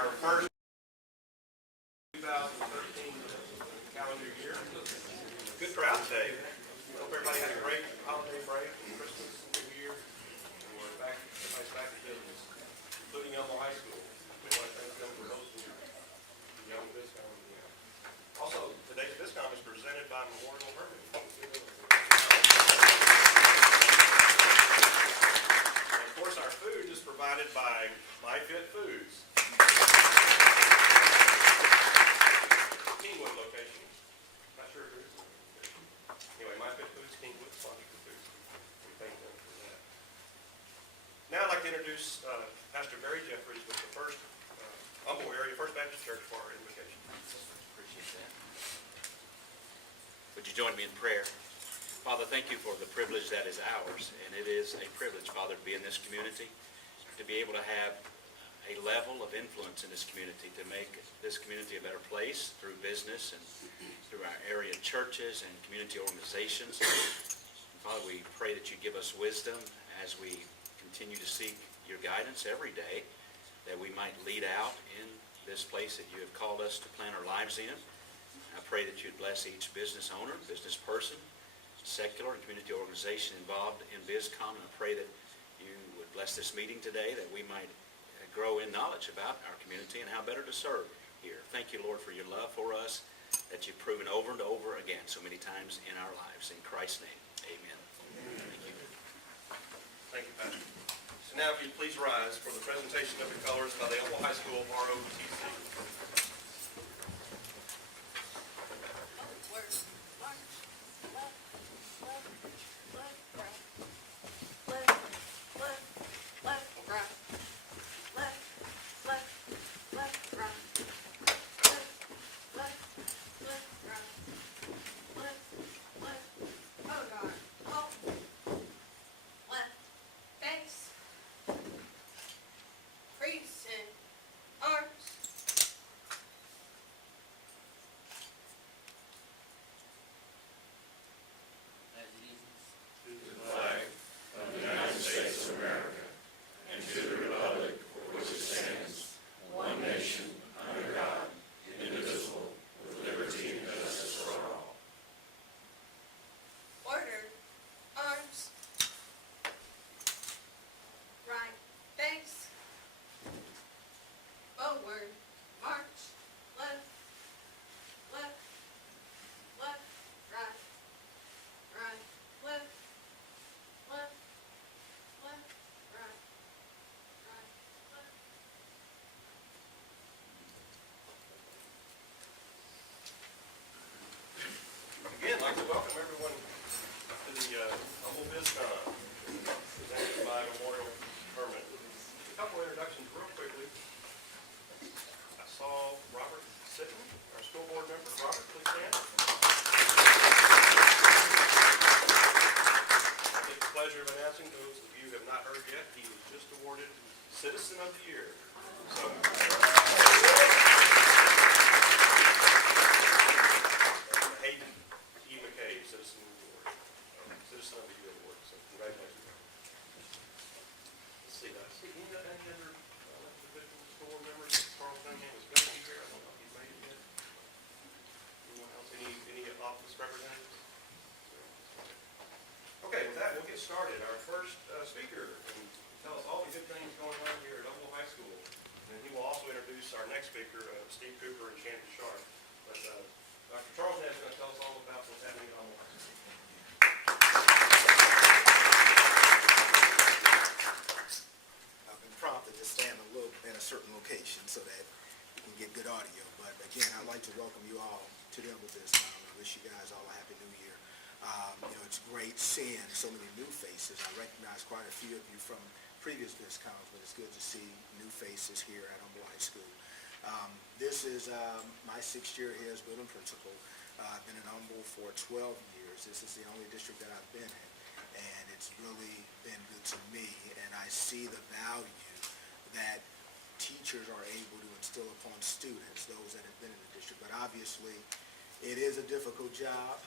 our first 2013 calendar year. Good crowd today. Hope everybody had a great holiday break, Christmas, New Year, and we're back. Everybody's back in business, including Elmo High School. We want to thank them for hosting the young Bizcom. Also, today's Bizcom is presented by Memorial Hermann. And of course, our food is provided by MyFit Foods. Kingwood location. Not sure who it is. Anyway, MyFit Foods, Kingwood, sponsor for food. We thank them for that. Now I'd like to introduce Pastor Jefferies with the first Humble Area First Baptist Church for our invocation. Appreciate that. Would you join me in prayer? Father, thank you for the privilege that is ours, and it is a privilege, Father, to be in this community, to be able to have a level of influence in this community, to make this community a better place through business and through our area churches and community organizations. And Father, we pray that you give us wisdom as we continue to seek your guidance every day, that we might lead out in this place that you have called us to plant our lives in. I pray that you'd bless each business owner, business person, secular and community organization involved in Bizcom, and I pray that you would bless this meeting today, that we might grow in knowledge about our community and how better to serve here. Thank you, Lord, for your love for us that you've proven over and over again so many times in our lives. In Christ's name, amen. Thank you. Thank you, Pastor. So now if you'd please rise for the presentation of the colors by the Elmo High School ROTC. Again, I'd like to welcome everyone to the Humble Bizcom, presented by Memorial Hermann. A couple of introductions real quickly. I saw Robert sitting, our school board member. Robert, please stand. I take the pleasure of announcing to those of you who have not heard yet, he was just awarded Citizen of the Year. So, Citizen of the Year Award. So congratulations. Let's see. I see any other school members. Carl Cunningham is going to be here. I don't know if he's made it yet. Anyone else? Any office representatives? Okay, with that, we'll get started. Our first speaker can tell us all the good things going on here at Dromgoole High School. And he will also introduce our next speaker, Steve Cooper and Shannon Sharp. But Dr. Charles is going to tell us all about what's happening at Dromgoole High School. Prompted to stand in a certain location so that you can get good audio. But again, I'd like to welcome you all to the Humble Bizcom. I wish you guys all a happy new year. It's great seeing so many new faces. I recognize quite a few of you from previous Bizcoms, but it's good to see new faces here at Humble High School. This is my 6th year here as building principal. I've been in Humble for 12 years. This is the only district that I've been in, and it's really been good to me, and I see the value that teachers are able to instill upon students, those that have been in the district. But obviously, it is a difficult job.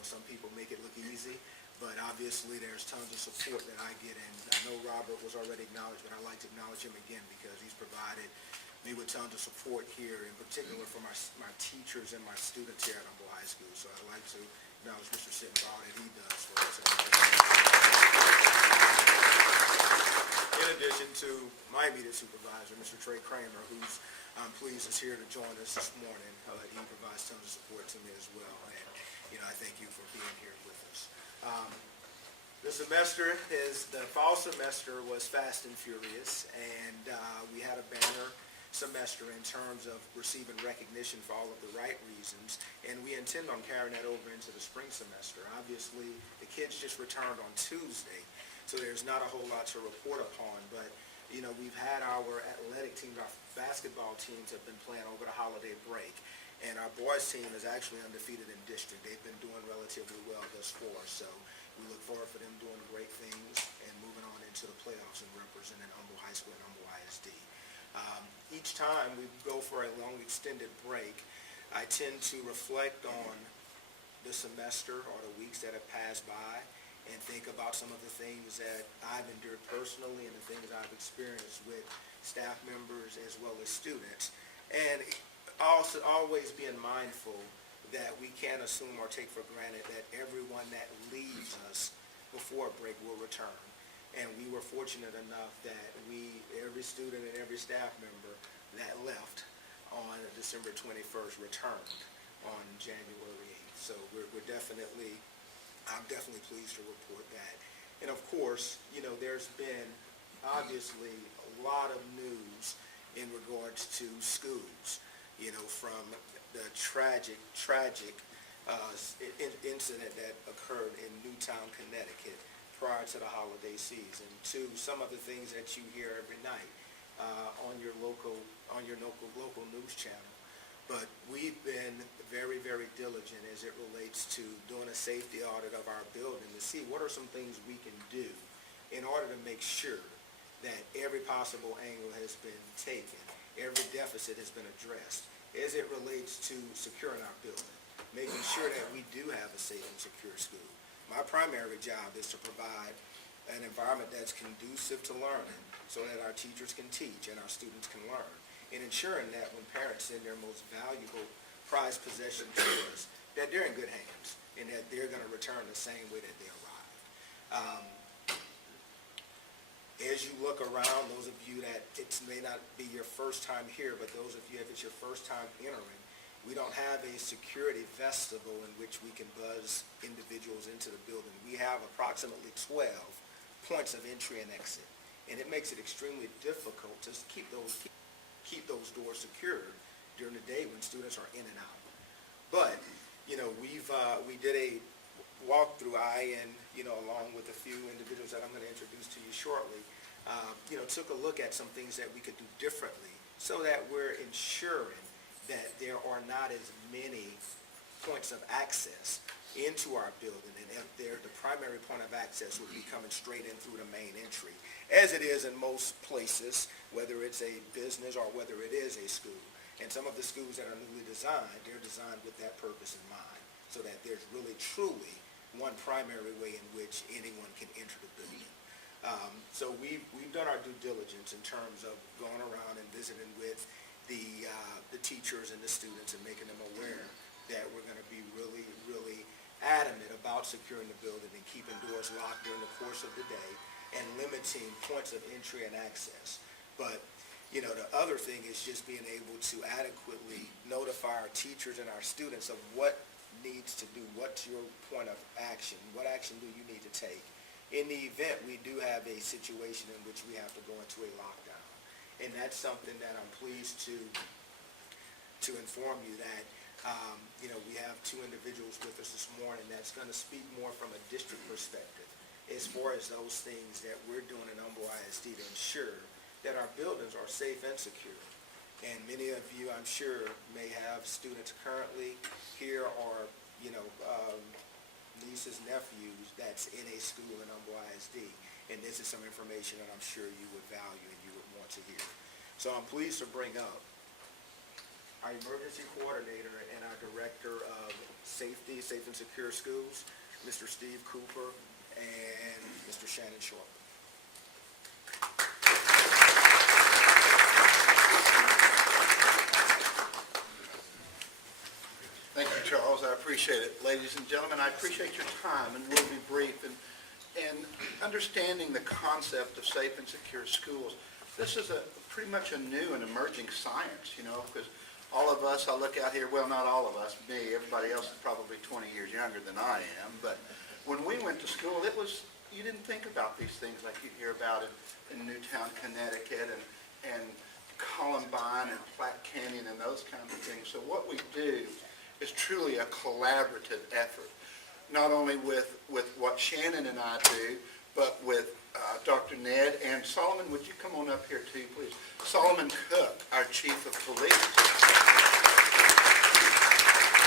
Some people make it look easy, but obviously there's tons of support that I get, and I know Robert was already acknowledged, but I'd like to acknowledge him again because he's provided me with tons of support here, in particular from my teachers and my students here at Humble High School. So I'd like to acknowledge Mr. Sitton for all that he does for us. In addition to my immediate supervisor, Mr. Trey Kramer, who's I'm pleased is here to join us this morning. He provides tons of support to me as well. And, I thank you for being here with us. The fall semester was fast and furious, and we had a banner semester in terms of receiving recognition for all of the right reasons, and we intend on carrying that over into the spring semester. Obviously, the kids just returned on Tuesday, so there's not a whole lot to report upon, but we've had our athletic teams, our basketball teams have been playing over the holiday break, and our boys team is actually undefeated in district. They've been doing relatively well thus far, so we look forward for them doing great things and moving on into the playoffs and representing Humble High School and Humble ISD. Each time we go for a long extended break, I tend to reflect on the semester or the weeks that have passed by and think about some of the things that I've endured personally and the things I've experienced with staff members as well as students. And also always being mindful that we can't assume or take for granted that everyone that leaves us before a break will return. And we were fortunate enough that every student and every staff member that left on December 21st returned on January 8th. So I'm definitely pleased to report that. And of course, there's been obviously a lot of news in regards to schools, from the tragic incident that occurred in Newtown, Connecticut prior to the holiday season, to some of the things that you hear every night on your local news channel. But we've been very, very diligent as it relates to doing a safety audit of our building to see what are some things we can do in order to make sure that every possible angle has been taken, every deficit has been addressed as it relates to securing our building, making sure that we do have a safe and secure school. My primary job is to provide an environment that's conducive to learning so that our teachers can teach and our students can learn, and ensuring that when parents send their most valuable prized possession to us, that they're in good hands and that they're going to return the same way that they arrived. As you look around, those of you that it may not be your first time here, but those of you, if it's your first time entering, we don't have a security vestibule in which we can buzz individuals into the building. We have approximately 12 points of entry and exit, and it makes it extremely difficult to keep those doors secured during the day when students are in and out. But we did a walkthrough, along with a few individuals that I'm going to introduce to you shortly, took a look at some things that we could do differently so that we're ensuring that there are not as many points of access into our building, and if the primary point of access would be coming straight in through the main entry, as it is in most places, whether it's a business or whether it is a school. And some of the schools that are newly designed, they're designed with that purpose in mind, so that there's really truly one primary way in which anyone can enter the building. So we've done our due diligence in terms of going around and visiting with the teachers and the students and making them aware that we're going to be really, really adamant about securing the building and keeping doors locked during the course of the day and limiting points of entry and access. But, the other thing is just being able to adequately notify our teachers and our students of what needs to do, what's your point of action, what action do you need to take. In the event we do have a situation in which we have to go into a lockdown. And that's something that I'm pleased to inform you that, we have two individuals with us this morning that's going to speak more from a district perspective as far as those things that we're doing in Humble ISD to ensure that our buildings are safe and secure. And many of you, I'm sure, may have students currently here or, nieces, nephews that's in a school in Humble ISD. And this is some information that I'm sure you would value and you would want to hear. So I'm pleased to bring up our emergency coordinator and our director of safety, safe and secure schools, Mr. Steve Cooper and Mr. Shannon Short. appreciate it, ladies and gentlemen. I appreciate your time, and we'll be brief. And understanding the concept of safe and secure schools, this is pretty much a new and emerging science, because all of us, I look out here, well, not all of us, me, everybody else is probably 20 years younger than I am, but when we went to school, you didn't think about these things like you hear about in Newtown, Connecticut, and Columbine and Platte Canyon and those kinds of things. So what we do is truly a collaborative effort, not only with what Shannon and I do, but with Dr. Ned and Solomon. Would you come on up here too, please? Solomon Cook, our chief of police.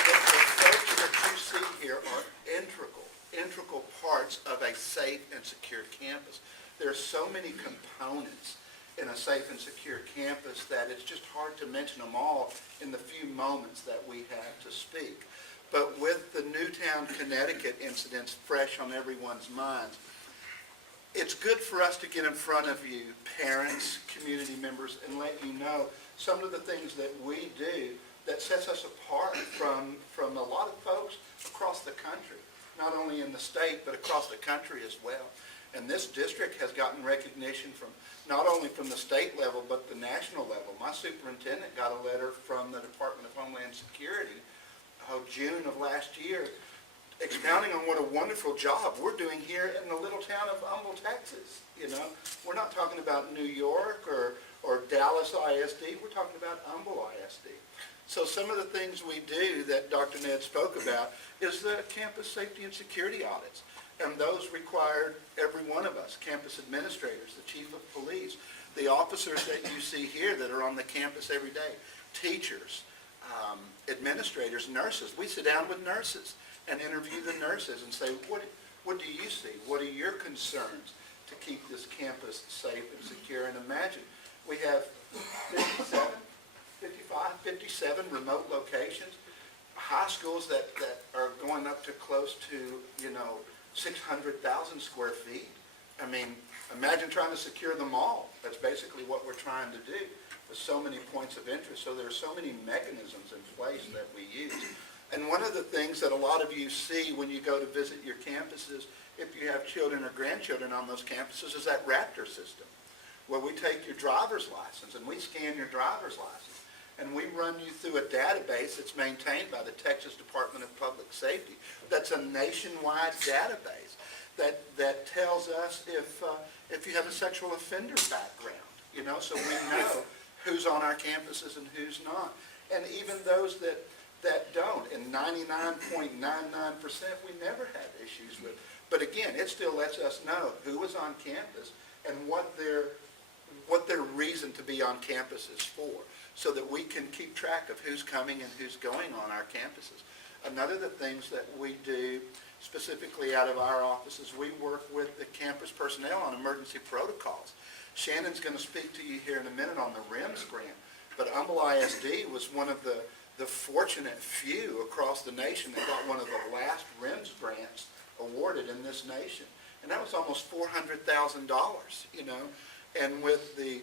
The folks that you see here are integral parts of a safe and secure campus. There are so many components in a safe and secure campus that it's just hard to mention them all in the few moments that we have to speak. But with the Newtown, Connecticut incidents fresh on everyone's minds, it's good for us to get in front of you, parents, community members, and let you know some of the things that we do that sets us apart from a lot of folks across the country, not only in the state, but across the country as well. And this district has gotten recognition from not only from the state level, but the national level. My superintendent got a letter from the Department of Homeland Security, June of last year, expounding on what a wonderful job we're doing here in the little town of Humble, Texas. We're not talking about New York or Dallas ISD. We're talking about Humble ISD. So some of the things we do that Dr. Ned spoke about is the campus safety and security audits. And those required every one of us, campus administrators, the chief of police, the officers that you see here that are on the campus every day, teachers, administrators, nurses. We sit down with nurses and interview the nurses and say, what do you see? What are your concerns to keep this campus safe and secure? And imagine, we have 57 remote locations, high schools that are going up to close to, 600,000 square feet. I mean, imagine trying to secure them all. That's basically what we're trying to do with so many points of interest. So there are so many mechanisms in place that we use. And one of the things that a lot of you see when you go to visit your campuses, if you have children or grandchildren on those campuses, is that Raptor system, where we take your driver's license and we scan your driver's license. And we run you through a database that's maintained by the Texas Department of Public Safety. That's a nationwide database that tells us if you have a sexual offender background, so we know who's on our campuses and who's not. And even those that don't, and 99.99% we never had issues with. But again, it still lets us know who was on campus and what their reason to be on campus is for, so that we can keep track of who's coming and who's going on our campuses. Another of the things that we do specifically out of our offices, we work with the campus personnel on emergency protocols. Shannon's going to speak to you here in a minute on the RIMS grant, but Humble ISD was one of the fortunate few across the nation that got one of the last RIMS grants awarded in this nation. And that was almost $400,000, and with the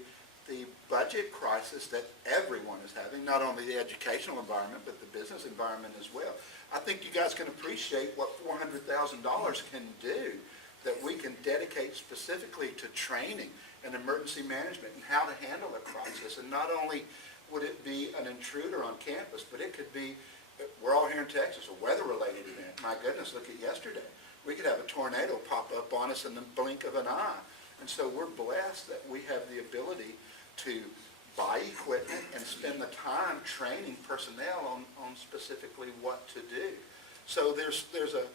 budget crisis that everyone is having, not only the educational environment, but the business environment as well. I think you guys can appreciate what $400,000 can do, that we can dedicate specifically to training and emergency management and how to handle a crisis. And not only would it be an intruder on campus, but it could be, we're all here in Texas, a weather-related event. My goodness, look at yesterday. We could have a tornado pop up on us in the blink of an eye. And so we're blessed that we have the ability to buy equipment and spend the time training personnel on specifically what to do. So there's a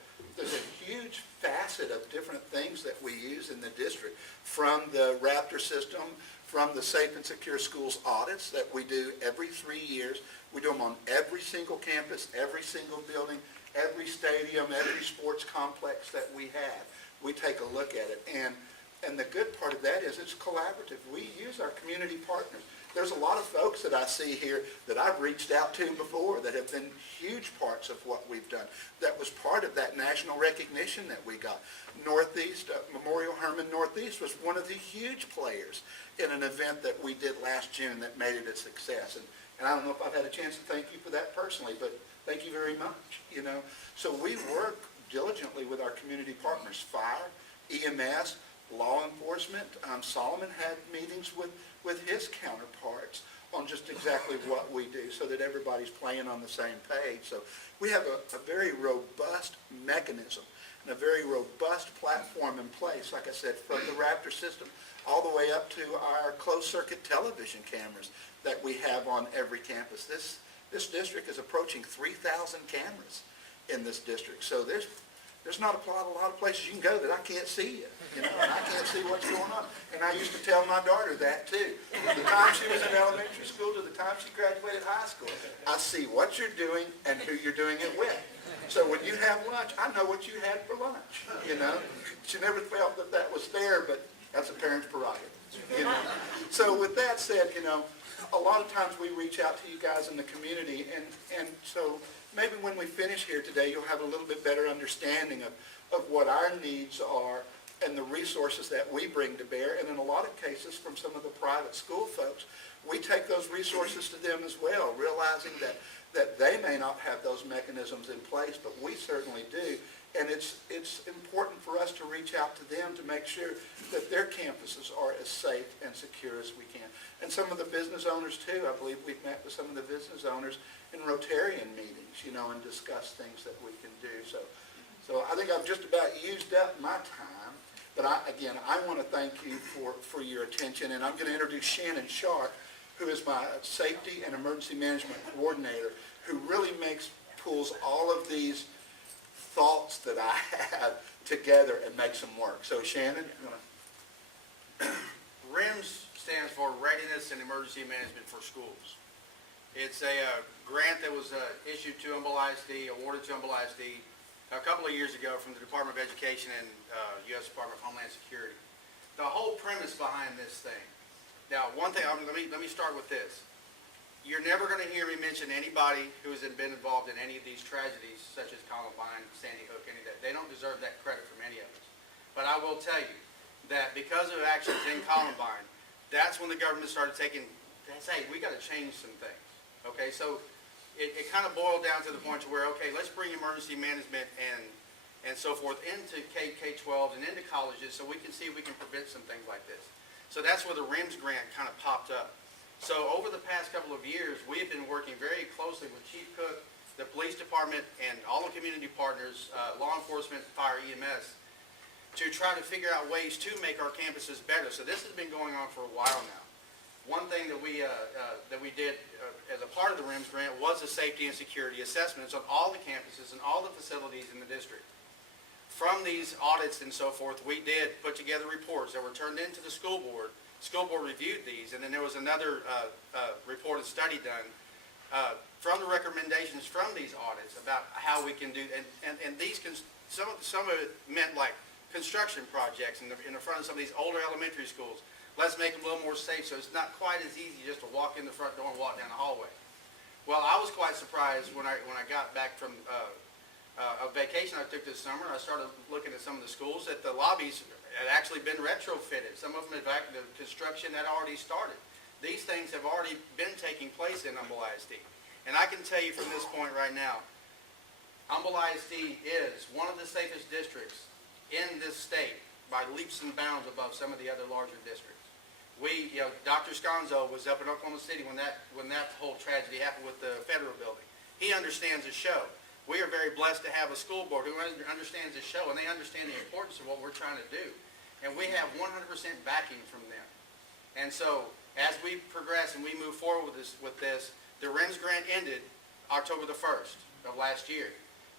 huge facet of different things that we use in the district, from the Raptor system, from the Safe and Secure Schools audits that we do every 3 years. We do them on every single campus, every single building, every stadium, every sports complex that we have. We take a look at it. And the good part of that is it's collaborative. We use our community partners. There's a lot of folks that I see here that I've reached out to before that have been huge parts of what we've done. That was part of that national recognition that we got. Northeast, Memorial Hermann Northeast was one of the huge players in an event that we did last June that made it a success. And I don't know if I've had a chance to thank you for that personally, but thank you very much, you know. So we work diligently with our community partners, fire, EMS, law enforcement. Solomon had meetings with his counterparts on just exactly what we do so that everybody's playing on the same page. So we have a very robust mechanism and a very robust platform in place, like I said, from the Raptor system all the way up to our closed-circuit television cameras that we have on every campus. This district is approaching 3,000 cameras in this district. So there's not a lot of places you can go that I can't see you, you know, and I can't see what's going on. And I used to tell my daughter that too. From the time she was in elementary school to the time she graduated high school, I see what you're doing and who you're doing it with. So when you have lunch, I know what you had for lunch, you know. She never felt that that was fair, but that's a parent's prerogative, you know. So with that said, you know, a lot of times we reach out to you guys in the community, and so maybe when we finish here today, you'll have a little bit better understanding of what our needs are and the resources that we bring to bear. And in a lot of cases, from some of the private school folks, we take those resources to them as well, realizing that they may not have those mechanisms in place, but we certainly do. And it's important for us to reach out to them to make sure that their campuses are as safe and secure as we can. And some of the business owners too, I believe we've met with some of the business owners in Rotarian meetings, you know, and discussed things that we can do. So I think I've just about used up my time, but I want to thank you for your attention, and I'm going to introduce Shannon Sharp, who is my safety and emergency management coordinator, who really pulls all of these thoughts that I have together and makes them work. So Shannon, you want to... REMS stands for Readiness and Emergency Management for Schools. It's a grant that was issued to Humboldt ISD, awarded to Humboldt ISD a couple of years ago from the Department of Education and U.S. Department of Homeland Security. The whole premise behind this thing. Now, one thing, let me start with this. You're never going to hear me mention anybody who has been involved in any of these tragedies, such as Columbine, Sandy Hook, any of that. They don't deserve that credit from any of us. But I will tell you that because of actions in Columbine, that's when the government started taking, hey, we got to change some things. Okay, so it kind of boiled down to the point to where, okay, let's bring emergency management and so forth into K-12 and into colleges so we can see if we can prevent some things like this. So that's where the REMS grant kind of popped up. So over the past couple of years, we have been working very closely with Chief Cook, the police department, and all the community partners, law enforcement, fire, EMS, to try to figure out ways to make our campuses better. So this has been going on for a while now. One thing that we did as a part of the REMS grant was a safety and security assessments on all the campuses and all the facilities in the district. From these audits and so forth, we did put together reports that were turned into the school board. School board reviewed these, and then there was another report and study done from the recommendations from these audits about how we can do, and these some of it meant like construction projects in the front of some of these older elementary schools. Let's make them a little more safe so it's not quite as easy just to walk in the front door and walk down the hallway. Well, I was quite surprised when I got back from a vacation I took this summer. I started looking at some of the schools that the lobbies had actually been retrofitted. Some of them, in fact, the construction had already started. These things have already been taking place in Humboldt ISD. And I can tell you from this point right now, Humboldt ISD is one of the safest districts in this state by leaps and bounds above some of the other larger districts. Dr. Sconzo was up in Oklahoma City when that whole tragedy happened with the federal building. He understands the show. We are very blessed to have a school board who understands the show, and they understand the importance of what we're trying to do. And we have 100% backing from them. And so, as we progress and we move forward with this, the REMS grant ended October the 1st of last year.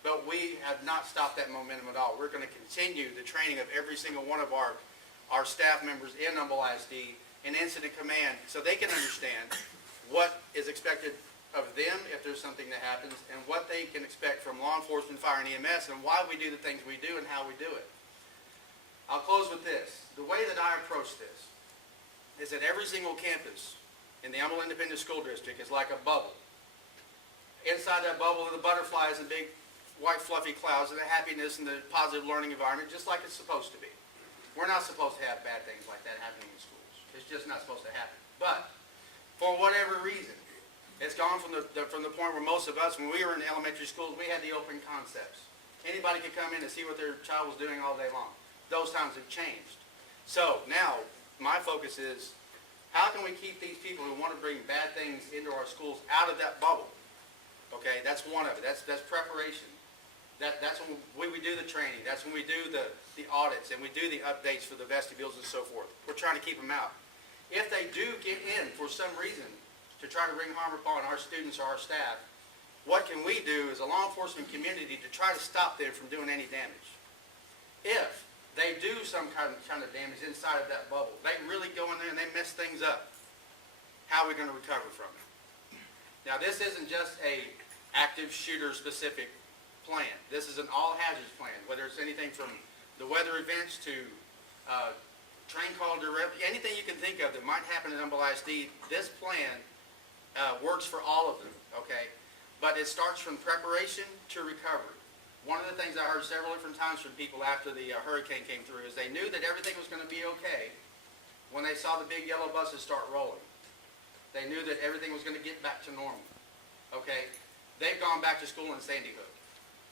But we have not stopped that momentum at all. We're going to continue the training of every single one of our staff members in Humboldt ISD in incident command so they can understand what is expected of them if there's something that happens and what they can expect from law enforcement, fire, and EMS and why we do the things we do and how we do it. I'll close with this. The way that I approach this is that every single campus in the Humboldt Independent School District is like a bubble. Inside that bubble are the butterflies and big white fluffy clouds and the happiness and the positive learning environment, just like it's supposed to be. We're not supposed to have bad things like that happening in schools. It's just not supposed to happen. But for whatever reason, It's gone from the point where most of us, when we were in elementary schools, we had the open concepts. Anybody could come in and see what their child was doing all day long. Those times have changed. So now, my focus is, how can we keep these people who want to bring bad things into our schools out of that bubble? Okay, that's one of it. That's preparation. That's when we do the training. That's when we do the audits and we do the updates for the vestibules and so forth. We're trying to keep them out. If they do get in for some reason to try to bring harm upon our students or our staff, what can we do as a law enforcement community to try to stop them from doing any damage? If they do some kind of damage inside of that bubble, they really go in there and they mess things up, how are we going to recover from it? Now, this isn't just a active shooter specific plan. This is an all hazards plan, whether it's anything from the weather events to train call direct, anything you can think of that might happen in Humble ISD, this plan works for all of them, okay? But it starts from preparation to recovery. One of the things I heard several different times from people after the hurricane came through is they knew that everything was going to be okay when they saw the big yellow buses start rolling. They knew that everything was going to get back to normal, okay? They've gone back to school in Sandy Hook.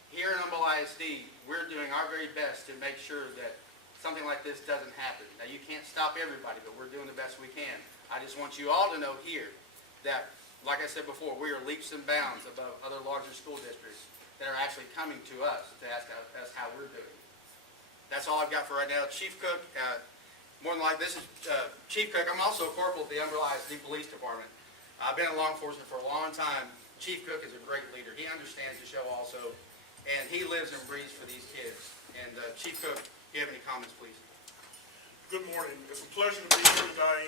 Here in Humble ISD, we're doing our very best to make sure that something like this doesn't happen. Now, you can't stop everybody, but we're doing the best we can. I just want you all to know here that, like I said before, we are leaps and bounds above other larger school districts that are actually coming to us to ask us how we're doing. That's all I've got for right now. Chief Cook, more than likely, this is Chief Cook. I'm also a corporal at the Humble ISD Police Department. I've been in law enforcement for a long time. Chief Cook is a great leader. He understands the show also, and he lives and breathes for these kids. And Chief Cook, do you have any comments, please? Good morning. It's a pleasure to be here today,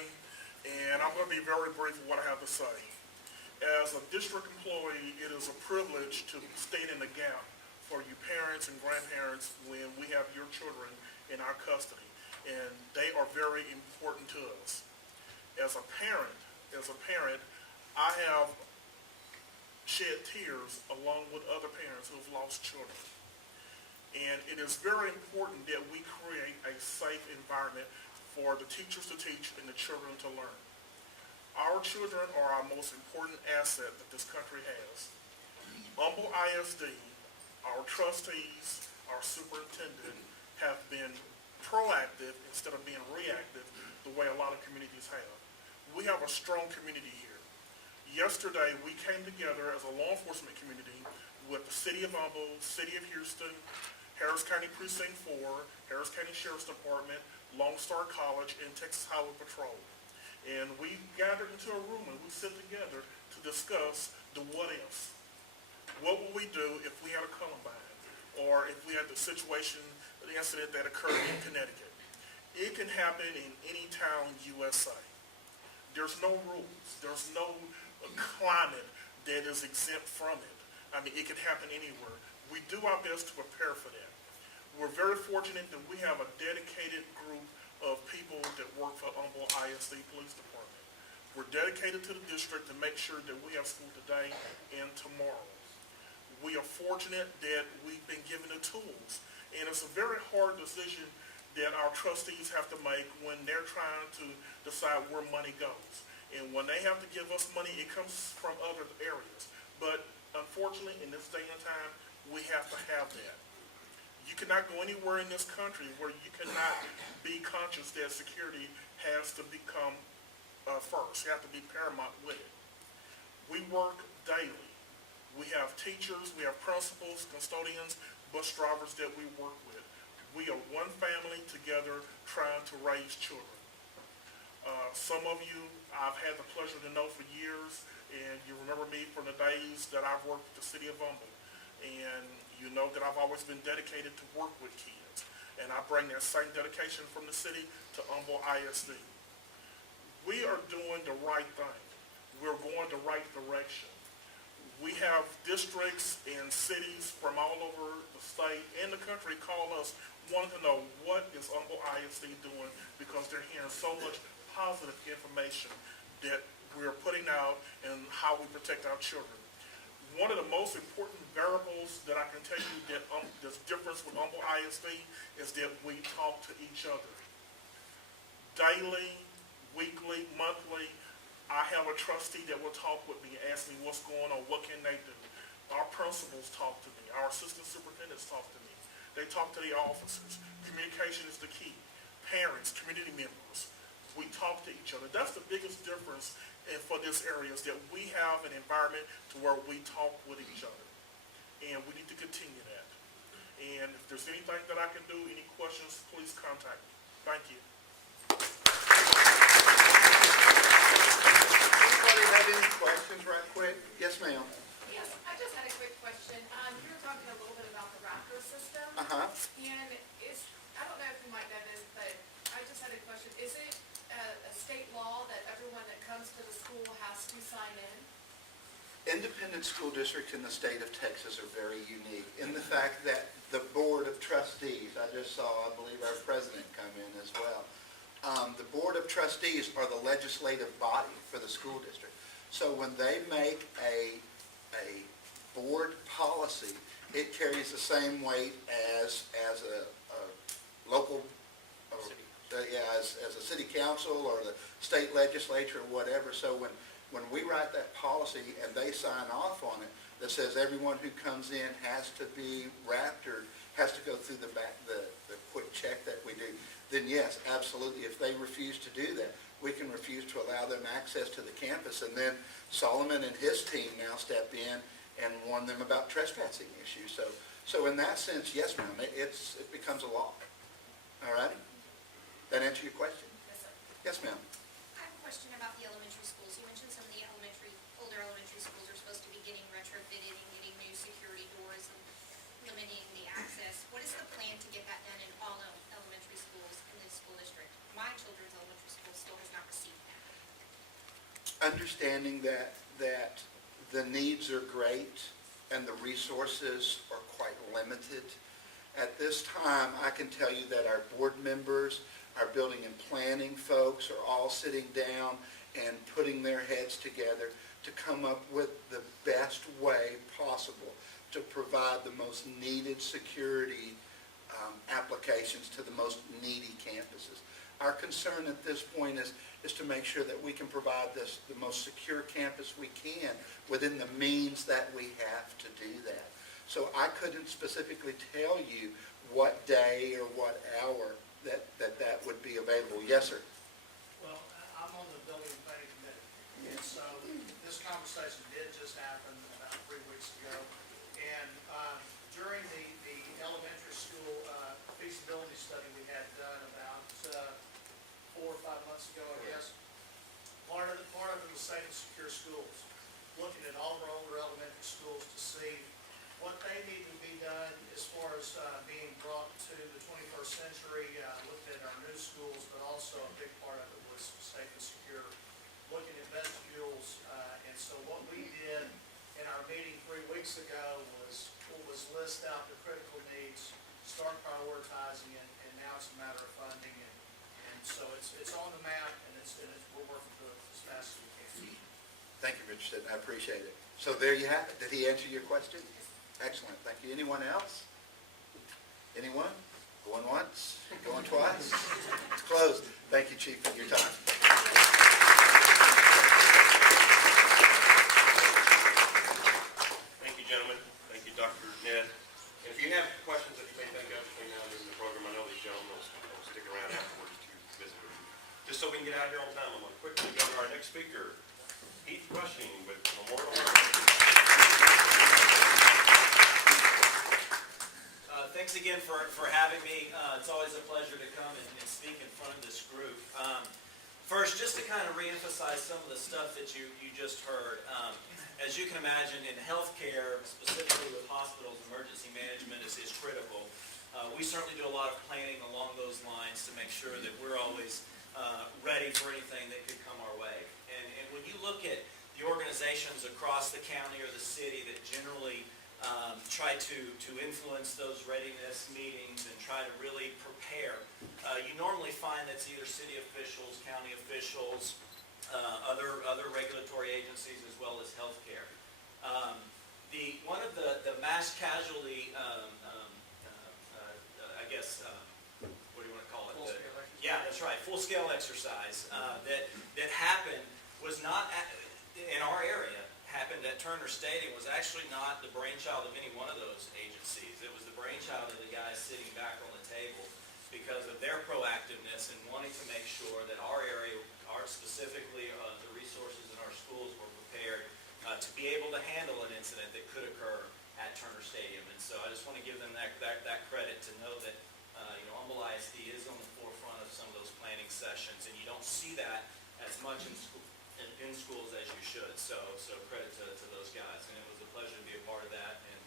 and I'm going to be very brief with what I have to say. As a district employee, it is a privilege to stand in the gap for you parents and grandparents when we have your children in our custody, and they are very important to us. As a parent, I have shed tears along with other parents who have lost children. And it is very important that we create a safe environment for the teachers to teach and the children to learn. Our children are our most important asset that this country has. Humble ISD, our trustees, our superintendent have been proactive instead of being reactive the way a lot of communities have. We have a strong community here. Yesterday, we came together as a law enforcement community with the City of Humble, City of Houston, Harris County Precinct 4, Harris County Sheriff's Department, Lone Star College, and Texas Highway Patrol. And we gathered into a room and we sit together to discuss the what ifs. What would we do if we had a Columbine, or if we had the situation, the incident that occurred in Connecticut? It can happen in any town in USA. There's no rules. There's no climate that is exempt from it. I mean, it can happen anywhere. We do our best to prepare for that. We're very fortunate that we have a dedicated group of people that work for Humble ISD Police Department. We're dedicated to the district to make sure that we have school today and tomorrow. We are fortunate that we've been given the tools, and it's a very hard decision that our trustees have to make when they're trying to decide where money goes. And when they have to give us money, it comes from other areas. But unfortunately, in this day and time, we have to have that. You cannot go anywhere in this country where you cannot be conscious that security has to become first. You have to be paramount with it. We work daily. We have teachers, we have principals, custodians, bus drivers that we work with. We are one family together trying to raise children. Some of you I've had the pleasure to know for years, and you remember me from the days that I've worked with the City of Humble. And you know that I've always been dedicated to work with kids. And I bring that same dedication from the city to Humble ISD. We are doing the right thing. We're going the right direction. We have districts and cities from all over the state and the country call us wanting to know what is Humble ISD doing, because they're hearing so much positive information that we're putting out and how we protect our children. One of the most important variables that I can tell you that there's difference with Humble ISD is that we talk to each other. Daily, weekly, monthly, I have a trustee that will talk with me, ask me what's going on, what can they do. Our principals talk to me. Our assistant superintendents talk to me. They talk to the officers. Communication is the key. Parents, community members, we talk to each other. That's the biggest difference for this area, is that we have an environment to where we talk with each other. And we need to continue that. And if there's anything that I can do, any questions, please contact me. Thank you. Anybody have any questions right quick? Yes, ma'am. Yes, I just had a quick question. You were talking a little bit about the Raptor system. Uh-huh. And I don't know if you might know this, but I just had a question. Is it a state law that everyone that comes to the school has to sign in? Independent school districts in the state of Texas are very unique in the fact that the Board of Trustees, I just saw, I believe, our president come in as well. The Board of Trustees are the legislative body for the school district. So when they make a board policy, it carries the same weight as a local, as a city council or the state legislature or whatever. So when we write that policy and they sign off on it, that says everyone who comes in has to be raptored, has to go through the quick check that we do, then yes, absolutely. If they refuse to do that, we can refuse to allow them access to the campus. And then Solomon and his team now step in and warn them about trespassing issues. So in that sense, yes, ma'am, it becomes a law. All righty? That answer your question? Yes, sir. Yes, ma'am. I have a question about the elementary schools. You mentioned some of the older elementary schools are supposed to be getting retrofitted and getting new security doors and limiting the access. What is the plan to get that done in all elementary schools in this school district? My children's elementary school still has not received that. Understanding that the needs are great and the resources are quite limited. At this time, I can tell you that our board members, our building and planning folks are all sitting down and putting their heads together to come up with the best way possible to provide the most needed security applications to the most needy campuses. Our concern at this point is to make sure that we can provide the most secure campus we can within the means that we have to do that. So I couldn't specifically tell you what day or what hour that would be available. Yes, sir? Well, I'm on the building and planning committee, and so this conversation did just happen about 3 weeks ago. And during the elementary school feasibility study we had done about 4 or 5 months ago, I guess, part of it was safe and secure schools, looking at all of our older elementary schools to see what they need to be done as far as being brought to the 21st century, looked at our new schools, but also a big part of it was safe and secure, looking at vestibules. And so what we did in our meeting 3 weeks ago was list out the critical needs, start prioritizing it, and now it's a matter of funding. And so it's on the map, and we're working through it as fast as we can. Thank you, Richardson. I appreciate it. So there you have it. Did he answer your question? Excellent. Thank you. Anyone else? Anyone? Going once? Going twice? It's closed. Thank you, Chief, for your time. Thank you, gentlemen. Thank you, Dr. Ned. And if you have questions that you may think of between now and the end of the program, I know these gentlemen will stick around afterwards to visit with you. Just so we can get out of here on time, I'm going to quickly go to our next speaker, Heath Rushing with Memorial Hermann. Thanks again for having me. It's always a pleasure to come and speak in front of this group. First, just to kind of reemphasize some of the stuff that you just heard. As you can imagine, in healthcare, specifically with hospitals, emergency management is critical. We certainly do a lot of planning along those lines to make sure that we're always ready for anything that could come our way. And when you look at the organizations across the county or the city that generally try to influence those readiness meetings and try to really prepare, you normally find that's either city officials, county officials, other regulatory agencies, as well as healthcare. One of the mass casualty, I guess, what do you want to call it? Yeah, that's right, full-scale exercise that happened was not in our area, happened at Turner Stadium, was actually not the brainchild of any one of those agencies. It was the brainchild of the guys sitting back on the table because of their proactiveness and wanting to make sure that our area, specifically the resources in our schools, were prepared to be able to handle an incident that could occur at Turner Stadium. And so I just want to give them that credit to know that Humble ISD is on the forefront of some of those planning sessions, and you don't see that as much in schools as you should. So credit to those guys, and it was a pleasure to be a part of that, and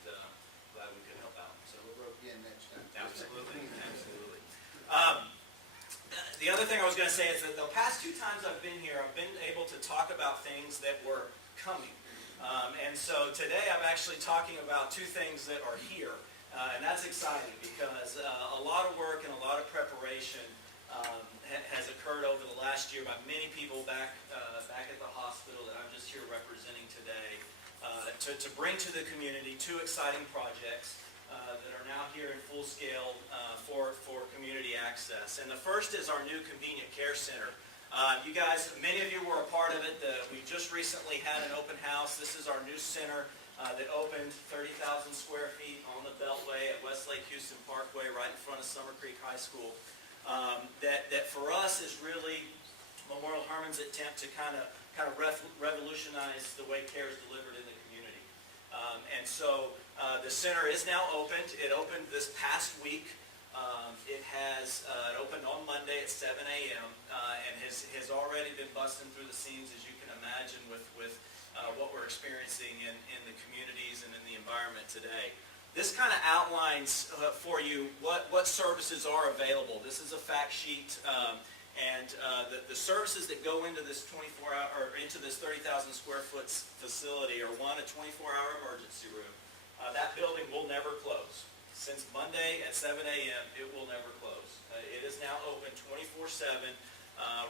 glad we could help out. So We'll rope you in next time. absolutely, absolutely. The other thing I was going to say is that the past 2 times I've been here, I've been able to talk about things that were coming. And so today I'm actually talking about 2 things that are here. And that's exciting because a lot of work and a lot of preparation has occurred over the last year by many people back at the hospital that I'm just here representing today to bring to the community 2 exciting projects that are now here in full scale for community access. And the first is our new convenient care center. You guys, many of you were a part of it. We just recently had an open house. This is our new center that opened 30,000 square feet on the Beltway at Westlake Houston Parkway right in front of Summer Creek High School. That for us is really Memorial Hermann's attempt to kind of revolutionize the way care is delivered in the community. And so the center is now opened. It opened this past week. It opened on Monday at 7 a.m. And has already been busting through the seams, as you can imagine, with what we're experiencing in the communities and in the environment today. This kind of outlines for you what services are available. This is a fact sheet, and the services that go into this 24-hour or into this 30,000 square foot facility are: 1, a 24-hour emergency room. That building will never close. Since Monday at 7 a.m., it will never close. It is now open 24/7,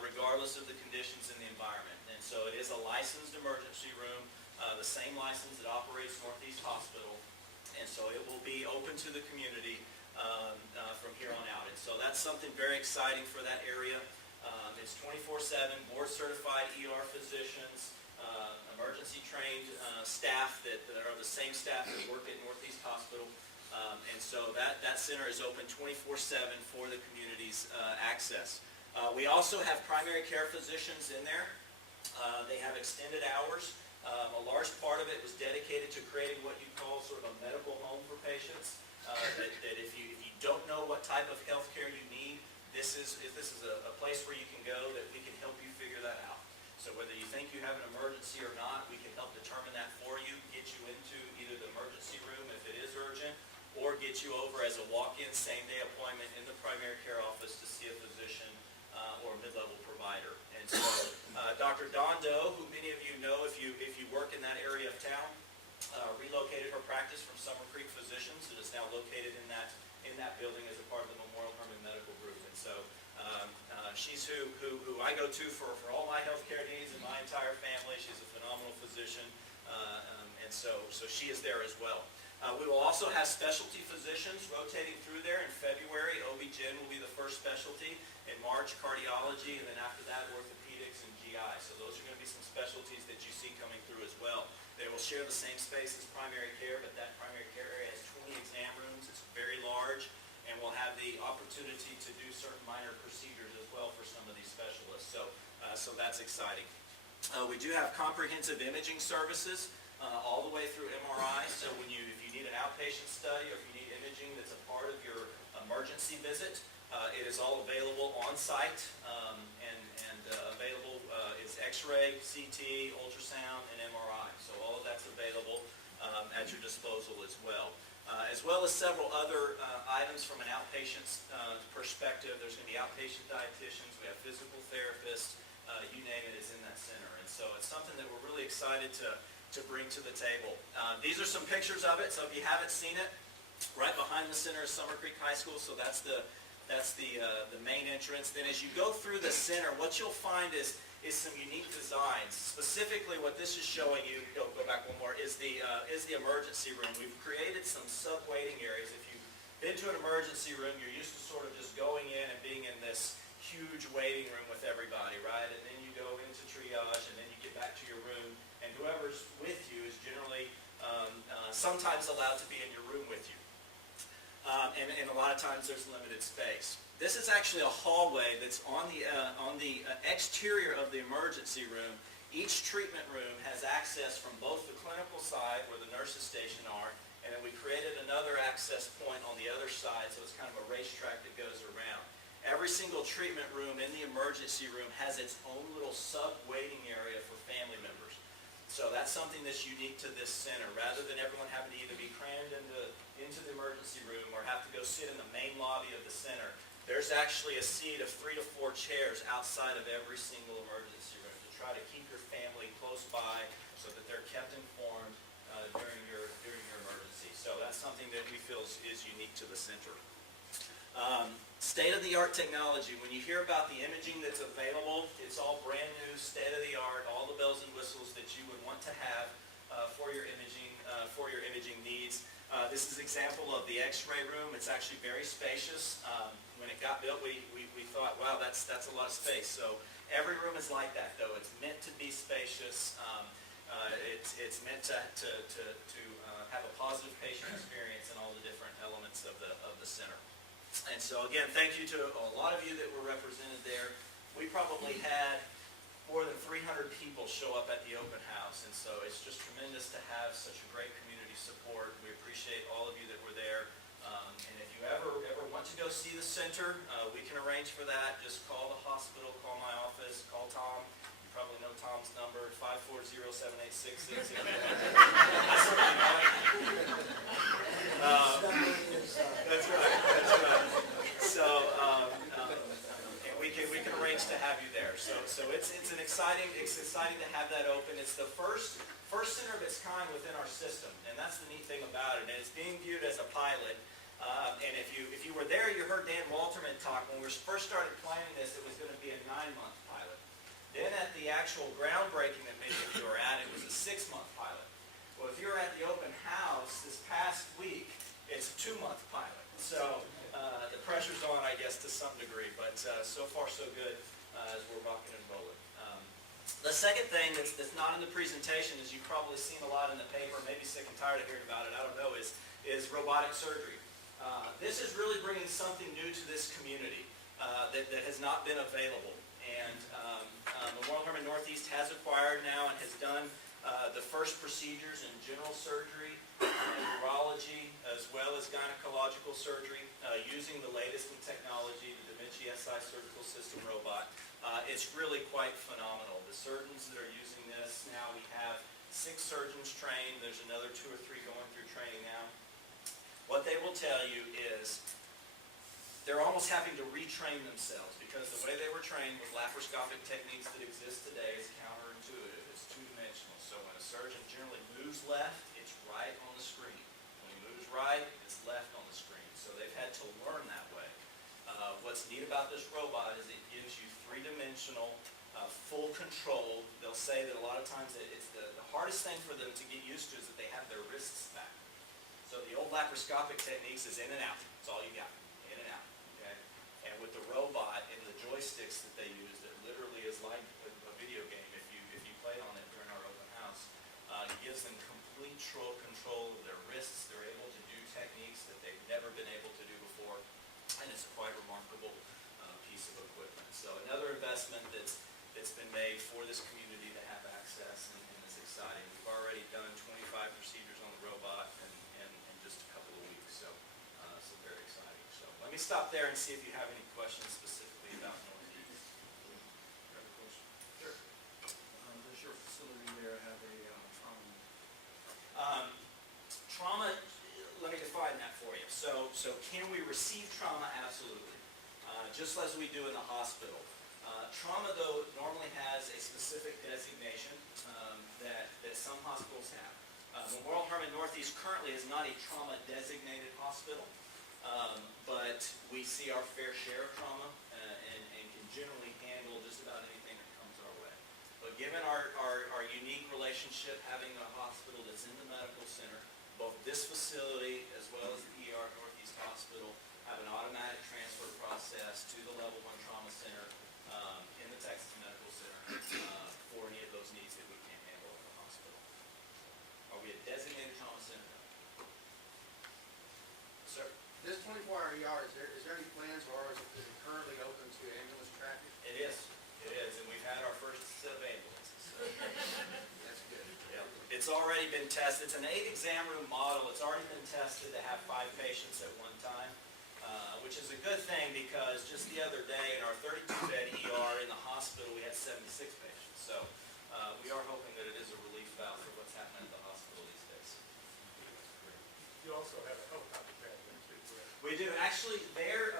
regardless of the conditions in the environment. And so it is a licensed emergency room, the same license that operates Northeast Hospital. And so it will be open to the community from here on out. And so that's something very exciting for that area. It's 24/7, board-certified ER physicians, emergency-trained staff that are the same staff that work at Northeast Hospital. And so that center is open 24/7 for the community's access. We also have primary care physicians in there. They have extended hours. A large part of it was dedicated to creating what you call sort of a medical home for patients. That if you don't know what type of health care you need, this is a place where you can go that we can help you figure that out. So whether you think you have an emergency or not, we can help determine that for you, get you into either the emergency room if it is urgent, or get you over as a walk-in same-day appointment in the primary care office to see a physician or a mid-level provider. And so Dr. Dawn Doe, who many of you know if you work in that area of town, relocated her practice from Summer Creek Physicians. It is now located in that building as a part of the Memorial Hermann Medical Group. And so she's who I go to for all my healthcare needs and my entire family. She's a phenomenal physician, and so she is there as well. We will also have specialty physicians rotating through there. In February, OB-GYN will be the first specialty. In March, cardiology, and then after that, orthopedics and GI. So those are going to be some specialties that you see coming through as well. They will share the same space as primary care, but that primary care area has 20 exam rooms. It's very large, and we'll have the opportunity to do certain minor procedures as well for some of these specialists. So that's exciting. We do have comprehensive imaging services all the way through MRI. So if you need an outpatient study or if you need imaging that's a part of your emergency visit, it is all available on site and available. It's X-ray, CT, ultrasound, and MRI. So all of that's available at your disposal as well as several other items from an outpatient perspective. There's going to be outpatient dietitians. We have physical therapists. You name it, it's in that center. And so it's something that we're really excited to bring to the table. These are some pictures of it. So if you haven't seen it, right behind the center is Summer Creek High School. So that's the main entrance. Then as you go through the center, what you'll find is some unique designs. Specifically, what this is showing you, go back one more, is the emergency room. We've created some sub-waiting areas. If you've been to an emergency room, you're used to sort of just going in and being in this huge waiting room with everybody, right? And then you go into triage, and then you get sometimes allowed to be in your room with you. And a lot of times there's limited space. This is actually a hallway that's on the exterior of the emergency room. Each treatment room has access from both the clinical side, where the nurses station are, and then we created another access point on the other side, so it's kind of a racetrack that goes around. Every single treatment room in the emergency room has its own little sub-waiting area for family members. So that's something that's unique to this center. Rather than everyone having to either be crammed into the emergency room or have to go sit in the main lobby of the center, there's actually a seat of 3 to 4 chairs outside of every single emergency room to try to keep your family close by so that they're kept informed during your emergency. So that's something that we feel is unique to the center. State-of-the-art technology. When you hear about the imaging that's available, it's all brand new, state-of-the-art, all the bells and whistles that you would want to have for your imaging needs. This is an example of the X-ray room. It's actually very spacious. When it got built, we thought, wow, that's a lot of space. So every room is like that, though. It's meant to be spacious. It's meant to have a positive patient experience in all the different elements of the center. And so again, thank you to a lot of you that were represented there. We probably had more than 300 people show up at the open house, and so it's just tremendous to have such a great community support. We appreciate all of you that were there. And if you ever want to go see the center, we can arrange for that. Just call the hospital, call my office, call Tom. You probably know Tom's number, 540-7866. That's right. So, and we can arrange to have you there. So it's exciting to have that open. It's the first center of its kind within our system, and that's the neat thing about it. And it's being viewed as a pilot. And if you were there, you heard Dan Walterman talk when we first started planning this. It was going to be a 9-month pilot. Then at the actual groundbreaking that many of you were at, it was a 6-month pilot. Well, if you were at the open house this past week, it's a 2-month pilot. So the pressure's on, I guess, to some degree. But so far, so good as we're rocking and rolling. The second thing that's not in the presentation, as you've probably seen a lot in the paper, maybe sick and tired of hearing about it, I don't know, is robotic surgery. This is really bringing something new to this community that has not been available. And Memorial Hermann Northeast has acquired now and has done the first procedures in general surgery, urology, as well as gynecological surgery, using the latest in technology, the Da Vinci SI surgical system robot. It's really quite phenomenal. The surgeons that are using this now, we have 6 surgeons trained. There's another 2 or 3 going through training now. What they will tell you is they're almost having to retrain themselves because the way they were trained with laparoscopic techniques that exist today is counterintuitive. It's 2-dimensional. So when a surgeon generally moves left, it's right on the screen. When he moves right, it's left on the screen. So they've had to learn that way. What's neat about this robot is it gives you 3-dimensional, full control. They'll say that a lot of times it's the hardest thing for them to get used to is that they have their wrists back. So the old laparoscopic techniques is in and out. That's all you got, in and out. Okay? And with the robot and the joysticks that they use, that literally is like a video game if you played on it during our open house, it gives them complete control of their wrists. They're able to do techniques that they've never been able to do before, and it's a quite remarkable piece of equipment. So another investment that's been made for this community to have access, and it's exciting. We've already done 25 procedures on the robot in just a couple of weeks, so very exciting. So let me stop there and see if you have any questions specifically about Northeast. You have a question? Sure. Does your facility there have a trauma unit? Trauma, let me define that for you. So can we receive trauma? Absolutely. Just as we do in the hospital. Trauma, though, normally has a specific designation that some hospitals have. Memorial Hermann Northeast currently is not a trauma-designated hospital, but we see our fair share of trauma and can generally handle just about anything that comes our way. But given our unique relationship, having a hospital that's in the medical center, both this facility as well as the ER Northeast Hospital have an automatic transfer process to the Level 1 Trauma Center in the Texas Medical Center for any of those needs that we can't handle at the hospital. Are we a designated trauma center? It's already been tested. It's an 8 exam room model. It's already been tested to have 5 patients at one time, which is a good thing because just the other day in our 32-bed ER in the hospital, we had 76 patients. So we are hoping that it is a relief valve for what's happening at the hospital these days. You also have a helicopter pad there too, correct? We do. Actually, there,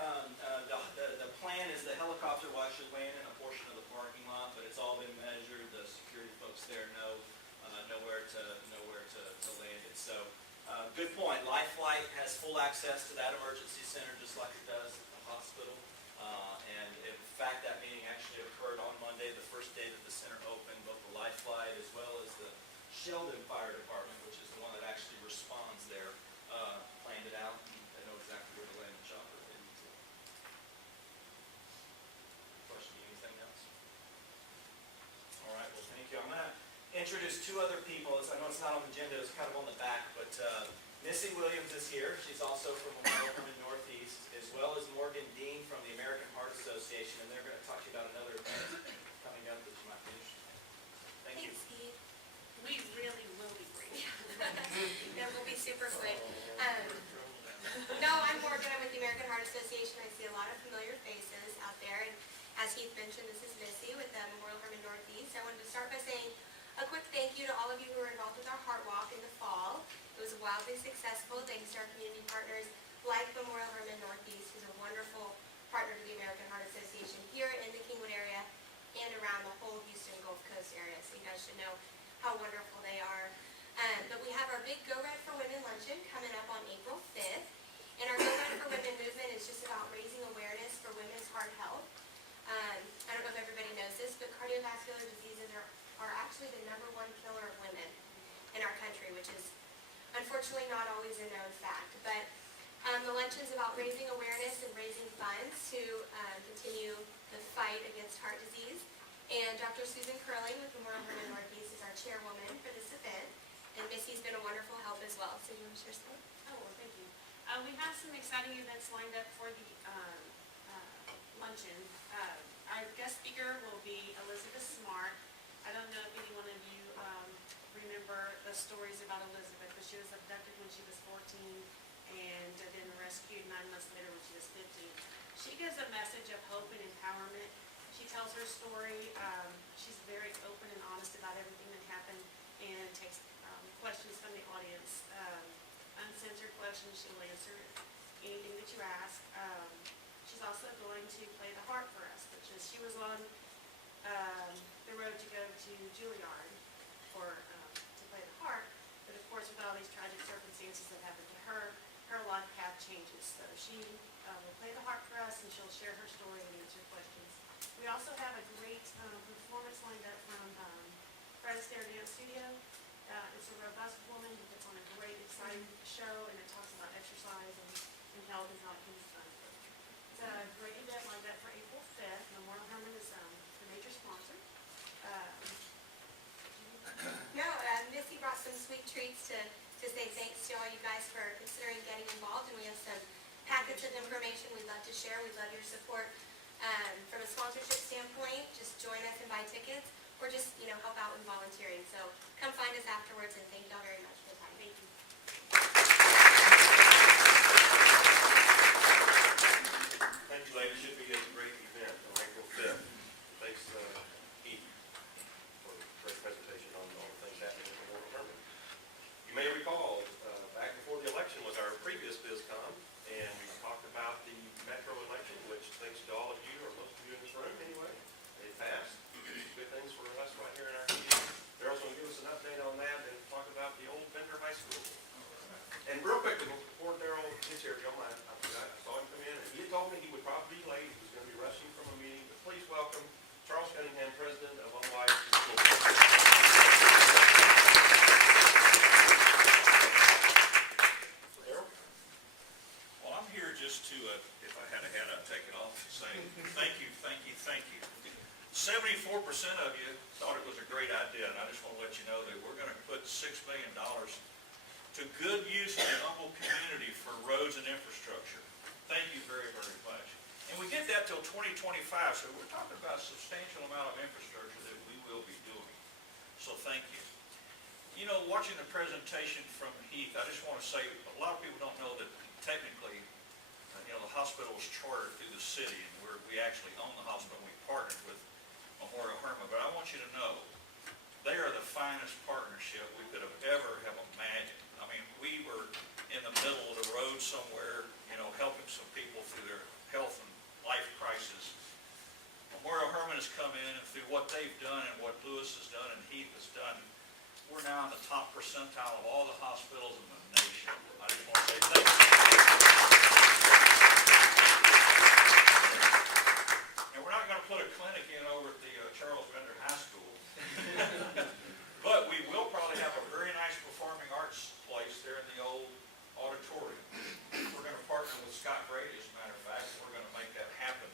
the plan is the helicopter will actually land in a portion of the parking lot, but it's all been measured. The security folks there know where to land it. So, good point. Life Flight has full access to that emergency center just like it does at the hospital. And in fact, that meeting actually occurred on Monday, the first day that the center opened. Both the Life Flight as well as the Sheldon Fire Department, which is the one that actually responds there, planned it out. They know exactly where to land the chopper if they need to. Question, anything else? All right, well, thank you. I'm going to introduce 2 other people. I know it's not on the agenda, it's kind of on the back, but Missy Williams is here. She's also from Memorial Hermann Northeast, as well as Morgan Dean from the American Heart Association, and they're going to talk to you about another event coming up that you might be interested in. Thank you. Thanks, Heath. We really will be brief. It will be super quick. No, I'm Morgan. I'm with the American Heart Association. I see a lot of familiar faces out there. And as Heath mentioned, this is Missy with the Memorial Hermann Northeast. I wanted to start by saying a quick thank you to all of you who were involved with our Heart Walk in the fall. It was wildly successful thanks to our community partners like Memorial Hermann Northeast, who's a wonderful partner to the American Heart Association here in the Kingwood area and around the whole Houston Gulf Coast area. So you guys should know how wonderful they are. But we have our big Go Red for Women luncheon coming up on April 5th. And our Go Red for Women movement is just about raising awareness for women's heart health. I don't know if everybody knows this, but cardiovascular diseases are actually the #1 killer of women in our country, which is unfortunately not always a known fact. But the luncheon is about raising awareness and raising funds to continue the fight against heart disease. And Dr. Susan Curling with Memorial Hermann Northeast is our chairwoman for this event. And Missy's been a wonderful help as well. So you want to share some? Oh, well, thank you. We have some exciting events lined up for the luncheon. Our guest speaker will be Elizabeth Smart. I don't know if any one of you remember the stories about Elizabeth, but she was abducted when she was 14 and then rescued 9 months later when she was 15. She gives a message of hope and empowerment. She tells her story. She's very open and honest about everything that happened and takes questions from the audience. Uncensored questions, she'll answer anything that you ask. She's also going to play the harp for us, which is, she was on the road to go to Juilliard to play the harp, but of course with all these tragic circumstances that happened to her, her life path changes. So she will play the harp for us and she'll share her story and answer questions. We also have a great performance lined up from Fred Astaire Dance Studio. It's a robust woman who puts on a great, exciting show, and it talks about exercise and health and how it can be fun. It's a great event lined up for April 5th. Memorial Hermann is the major sponsor. No, Missy brought some sweet treats to say thanks to all you guys for considering getting involved, and we have some packets of information we'd love to share. We'd love your support from a sponsorship standpoint. Just join us and buy tickets, or just, help out with volunteering. So come find us afterwards, and thank y'all very much for the time. Thank you. Thank you, ladies. Should be a great event on April 5th. Thanks, Heath, for the great presentation on all the things happening at Memorial Hermann. You may recall, back before the election was our previous Bizcom, and we talked about the metro election, which thanks to all of you, or most of you in this room anyway, it passed. Good things for us right here in our community. Darrell's going to give us an update on that and talk about the old Bender High School. And real quickly, before Darrell gets here, if you don't mind, I saw him come in, and he told me he would probably be late. He was going to be rushing from a meeting, but please welcome Charles Cunningham, President of Unwise School. Darrell? Well, I'm here just to, if I had a hat, I'd take it off, say thank you, thank you, thank you. 74% of you thought it was a great idea, and I just want to let you know that we're going to put $6 million to good use in the Humboldt community for roads and infrastructure. Thank you very, very much. And we get that till 2025, so we're talking about a substantial amount of infrastructure that we will be doing. So thank you. watching the presentation from Heath, I just want to say, a lot of people don't know that technically, the hospital is chartered through the city, and we actually own the hospital. We partnered with Memorial Hermann, but I want you to know, they are the finest partnership we could have ever have imagined. I mean, we were in the middle of the road somewhere, helping some people through their health and life crisis. Memorial Hermann has come in, and through what they've done and what Lewis has done and Heath has done, we're now in the top percentile of all the hospitals in the nation. I just want to say thank you. And we're not going to put a clinic in over at the Charles Bender High School. But we will probably have a very nice performing arts place there in the old auditorium. We're going to partner with Scott Brady, as a matter of fact. We're going to make that happen.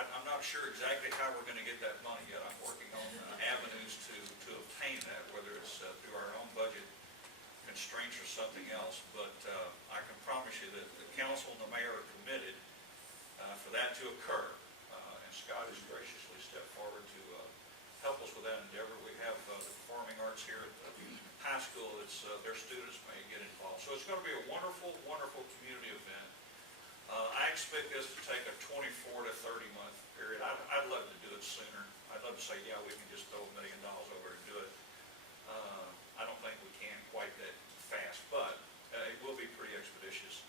I'm not sure exactly how we're going to get that money yet. I'm working on avenues to obtain that, whether it's through our own budget constraints or something else. But I can promise you that the council and the mayor are committed for that to occur. And Scott has graciously stepped forward to help us with that endeavor. We have the performing arts here at the high school. It's their students may get involved. So it's going to be a wonderful, wonderful community event. I expect this to take a 24 to 30 month period. I'd love to do it sooner. I'd love to say, yeah, we can just throw $1 million over and do it. I don't think we can quite that fast, but it will be pretty expeditious.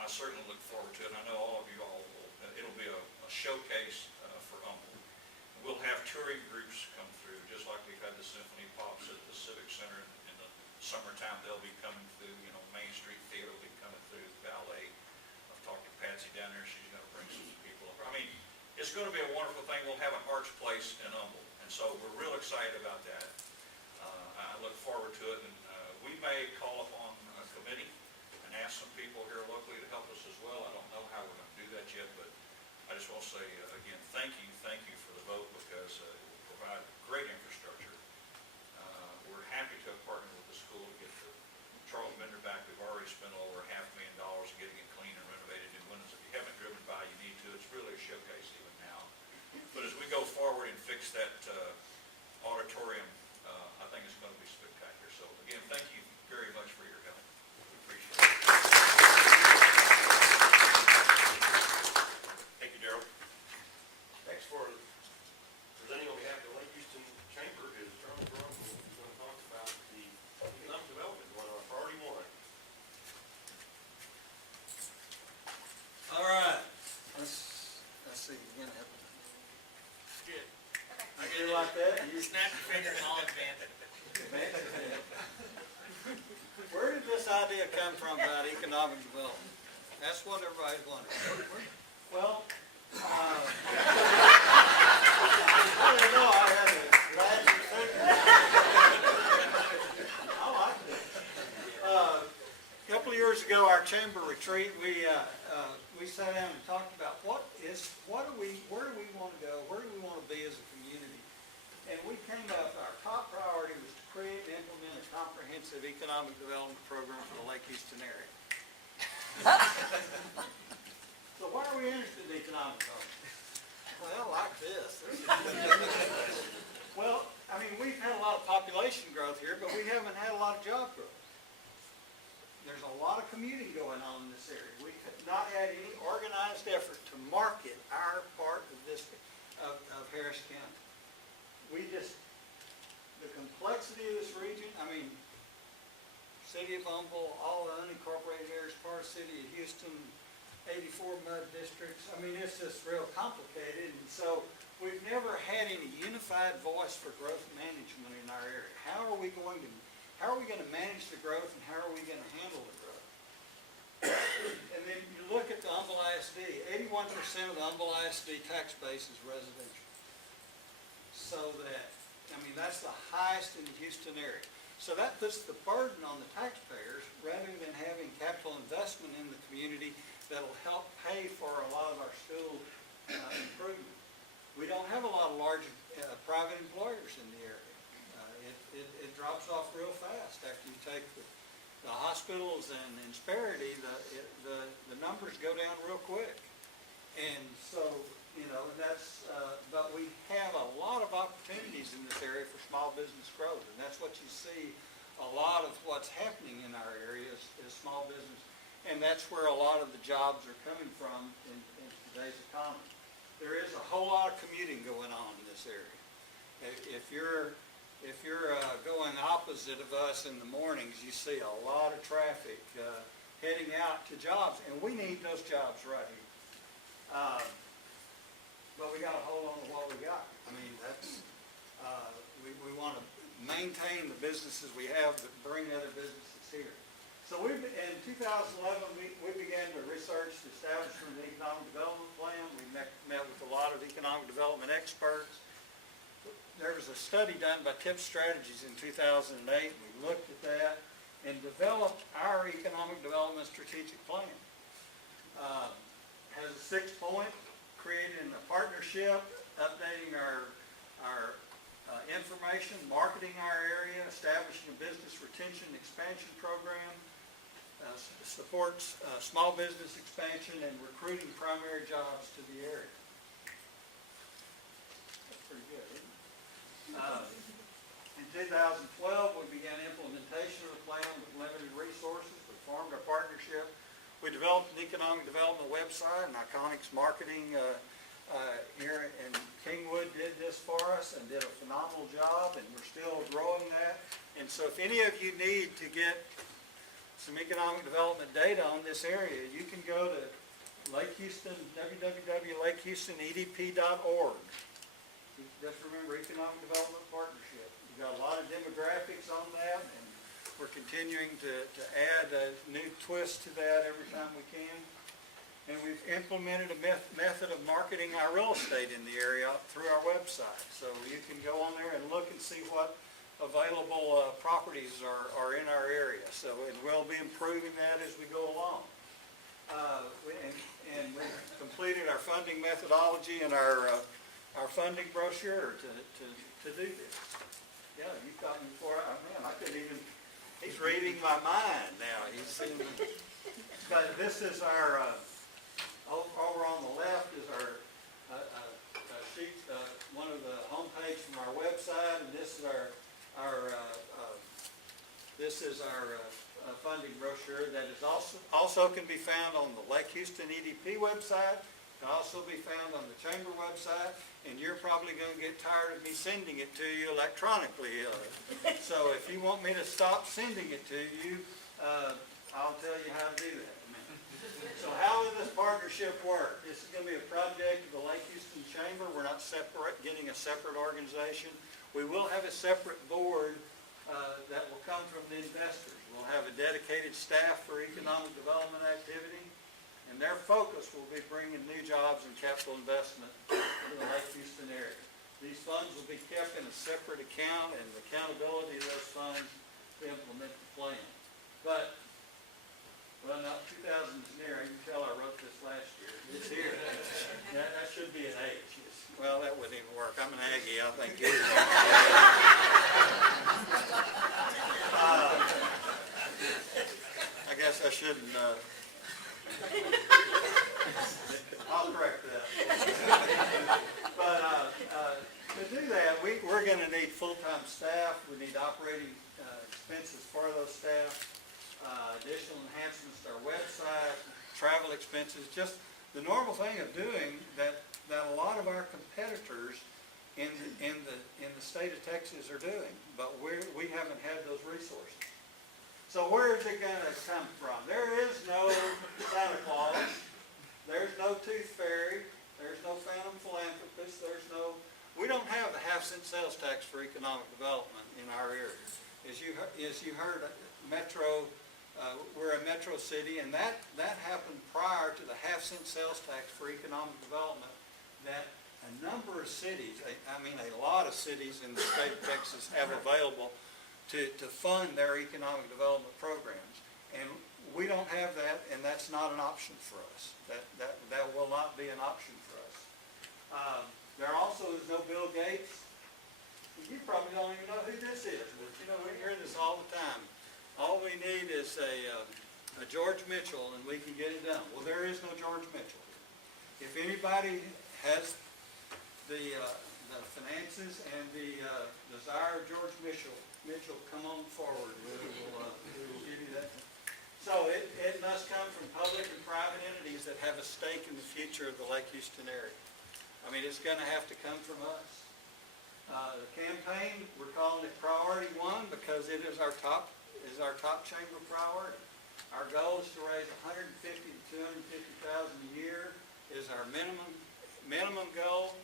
I certainly look forward to it. I know all of you all will. It'll be a showcase for Humble. We'll have touring groups come through, just like we've had the Symphony Pops at the Civic Center in the summertime. They'll be coming through. Main Street Theater will be coming through. The ballet. I've talked to Patsy down there. She's going to bring some people up. I mean, it's going to be a wonderful thing. We'll have an arts place in Humble, and so we're real excited about that. I look forward to it, and we may call upon a committee and ask some people here locally to help us as well. I don't know how we're going to do that yet, but I just want to say again, thank you for the vote, because it will provide great infrastructure. We're happy to have partnered with the school to get the Charles Bender back. We've already spent over $500,000 getting it clean and renovated. New windows. If you haven't driven by, you need to. It's really a showcase even now. But as we go forward and fix that auditorium, I think it's going to be spectacular. So again, thank you very much for your help. We appreciate it. Thank you, Darrell. Next for presenting on behalf of the Lake Houston Chamber is Dromgoole, who's going to talk about the economic development, one of our priority one. All right, let's see, again. Good. I do like that? You Snap your fingers and all advance it. Where did this idea come from about economic development? That's what everybody's wondering. Well, I don't know, I had a graduate thinking. I like this. A couple of years ago, our chamber retreat, we sat down and talked about where do we want to go, where do we want to be as a community? And we came up, our top priority was to create and implement a comprehensive economic development program for the Lake Houston area. So why are we interested in economic development? Well, like this. Well, I mean, we've had a lot of population growth here, but we haven't had a lot of job growth. There's a lot of commuting going on in this area. We have not had any organized effort to market our part of this, of Harris County. The complexity of this region, I mean, City of Humble, all the unincorporated areas, part of the City of Houston, 84 mud districts. I mean, it's just real complicated, and so we've never had any unified voice for growth management in our area. How are we going to manage the growth, and how are we going to handle the growth? And then you look at the Humble ISD, 81% of the Humble ISD tax base is residential. So that's the highest in the Houston area. So that puts the burden on the taxpayers rather than having capital investment in the community that'll help pay for a lot of our school improvement. We don't have a lot of large private employers in the area. It drops off real fast after you take the hospitals and Insperity. The numbers go down real quick, and so that's. But we have a lot of opportunities opportunities in this area for small business growth. And that's what you see, a lot of what's happening in our area is small business. And that's where a lot of the jobs are coming from in today's economy. There is a whole lot of commuting going on in this area. If you're going opposite of us in the mornings, you see a lot of traffic heading out to jobs, and we need those jobs right here. But we got to hold on to what we got. I mean, that's we want to maintain the businesses we have, but bring other businesses here. So in 2011, we began to research the establishment of the economic development plan. We met with a lot of economic development experts. There was a study done by TIP Strategies in 2008. We looked at that and developed our economic development strategic plan. Has a 6-point, creating a partnership, updating our information, marketing our area, establishing a business retention expansion program, supports small business expansion and recruiting primary jobs to the area. That's pretty good, isn't it? In 2012, we began implementation of the plan with limited resources. We formed a partnership. We developed an economic development website, and Iconics Marketing here in Kingwood did this for us and did a phenomenal job, and we're still growing that. And so if any of you need to get some economic development data on this area, you can go to Lake Houston, www.lakehoustonedp.org. Just remember, Economic Development Partnership. We've got a lot of demographics on that, and we're continuing to add a new twist to that every time we can. And we've implemented a method of marketing our real estate in the area through our website. So you can go on there and look and see what available properties are in our area. So, and we'll be improving that as we go along. And we've completed our funding methodology and our funding brochure to do this. Yeah, you got me before. Man, I couldn't even. He's reading my mind now. But this is our. Over on the left is our sheet, one of the homepage from our website, and this is our funding brochure that is also can be found on the Lake Houston EDP website. Can also be found on the Chamber website, and you're probably going to get tired of me sending it to you electronically. So if you want me to stop sending it to you, I'll tell you how to do that. So how will this partnership work? This is going to be a project of the Lake Houston Chamber. We're not getting a separate organization. We will have a separate board that will come from the investors. We'll have a dedicated staff for economic development activity, and their focus will be bringing new jobs and capital investment to the Lake Houston area. These funds will be kept in a separate account, and the accountability of those funds to implement the plan. But well, now 2000 is near. You can tell I wrote this last year. It's here. That should be an H. Well, that wouldn't even work. I'm an Aggie. I think it is. I guess I shouldn't. I'll correct that. But to do that, we're going to need full-time staff. We need operating expenses for those staff. Additional enhancements to our website, travel expenses, just the normal thing of doing that a lot of our competitors in the state of Texas are doing, but we haven't had those resources. So where is it going to come from? There is no Santa Claus. There's no Tooth Fairy. There's no Phantom Philanthropist. We don't have a half-cent sales tax for economic development in our area. As you heard, we're a metro city, and that happened prior to the half-cent sales tax for economic development that a number of cities, a lot of cities in the state of Texas have available to fund their economic development programs. And we don't have that, and that's not an option for us. That will not be an option for us. There also is no Bill Gates. You probably don't even know who this is, but we hear this all the time. All we need is a George Mitchell, and we can get it done. Well, there is no George Mitchell. If anybody has the finances pieces, and the desire of George Mitchell, come on forward. We will give you that. So it must come from public and private entities that have a stake in the future of the Lake Houston area. I mean, it's going to have to come from us. The campaign, we're calling it Priority One because it is our top chamber priority. Our goal is to raise $150,000 to $250,000 a year is our minimum goal.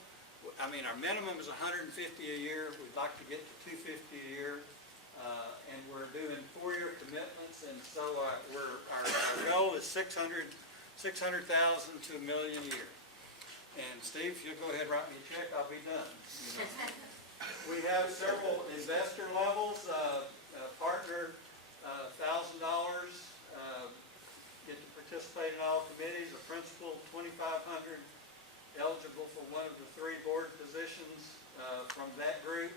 I mean, our minimum is $150 a year. We'd like to get to $250 a year. And we're doing 4-year commitments, and so our goal is $600,000 to $1 million a year. And Steve, if you'll go ahead and write me a check, I'll be done. You know. We have several investor levels. Partner, $1,000. Get to participate in all committees. A principal, $2,500. Eligible for one of the 3 board positions from that group.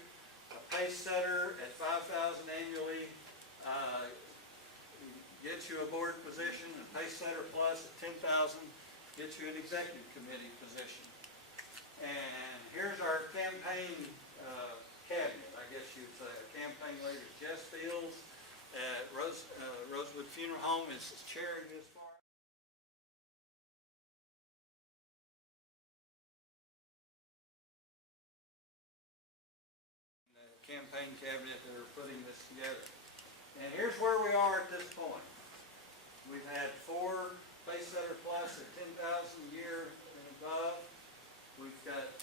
A pace setter at $5,000 annually gets you a board position. A pace setter plus at $10,000 gets you an executive committee position. And here's our campaign cabinet, I guess you'd say. Our campaign leader, Jess Fields at Rosewood Funeral Home is chairing this far. Campaign cabinet that are putting this together. And here's where we are at this point. We've had 4 pace setter plus at $10,000 a year and above. We've got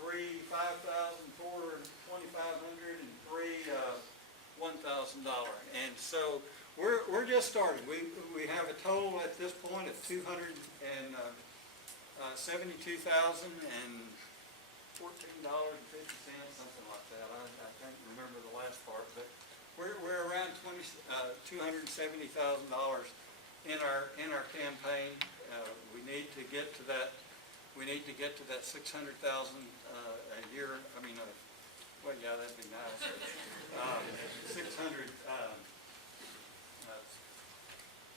3 $5,000, 4 $2,500, and 3 $1,000. And so we're just starting. We have a total at this point of $272,000 and $14.50, something like that. I can't remember the last part, but we're around $270,000 in our campaign. We need to get to that. We need to get to that $600,000 a year. I mean, well, yeah, that'd be nice.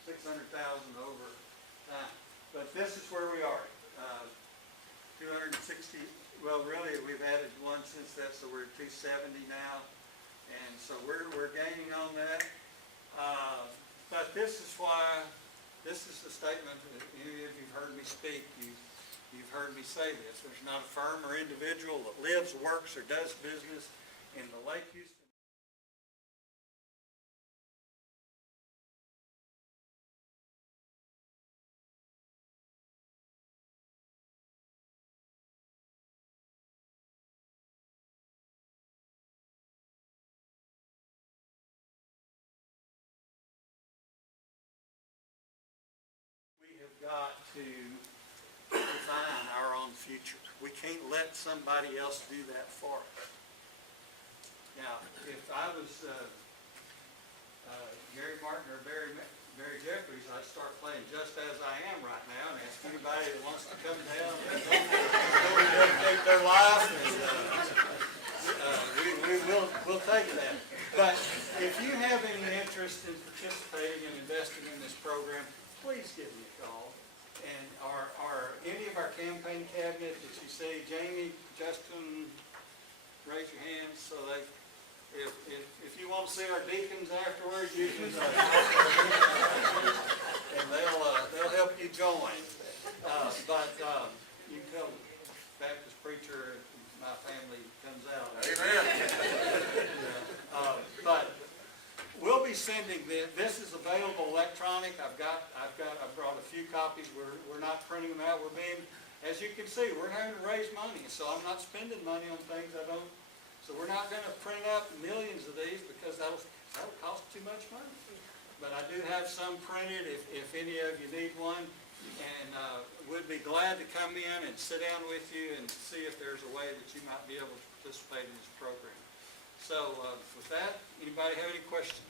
600,000 over time. But this is where we are. 260. Well, really, we've added one since that, so we're at 270 now, and so we're gaining on that. But this is why, this is the statement that any of you've heard me speak. You've heard me say this. There's not a firm or individual that lives, works, or does business in the Lake Houston. We have got to define our own future. We can't let somebody else do that for us. Now, if I was Gary Martin or Barry Jefferies, I'd start playing Just As I Am right now and ask anybody that wants to come down and dedicate their life. And, we'll take that. But if you have any interest in participating and investing in this program, please give me a call. And any of our campaign cabinet that you see, Jamie, Justin, raise your hands so they, if you want to see our deacons afterwards, you can, and they'll help you join. But you can tell the Baptist preacher, my family comes out. Amen. But we'll be sending this is available electronic. I've brought a few copies. We're not printing them out. As you can see, we're having to raise money, so I'm not spending money on things I don't. So we're not going to print up millions of these because that'll cost too much money. But I do have some printed if any of you need one, and we'd be glad to come in and sit down with you and see if there's a way that you might be able to participate in this program. So with that, anybody have any questions?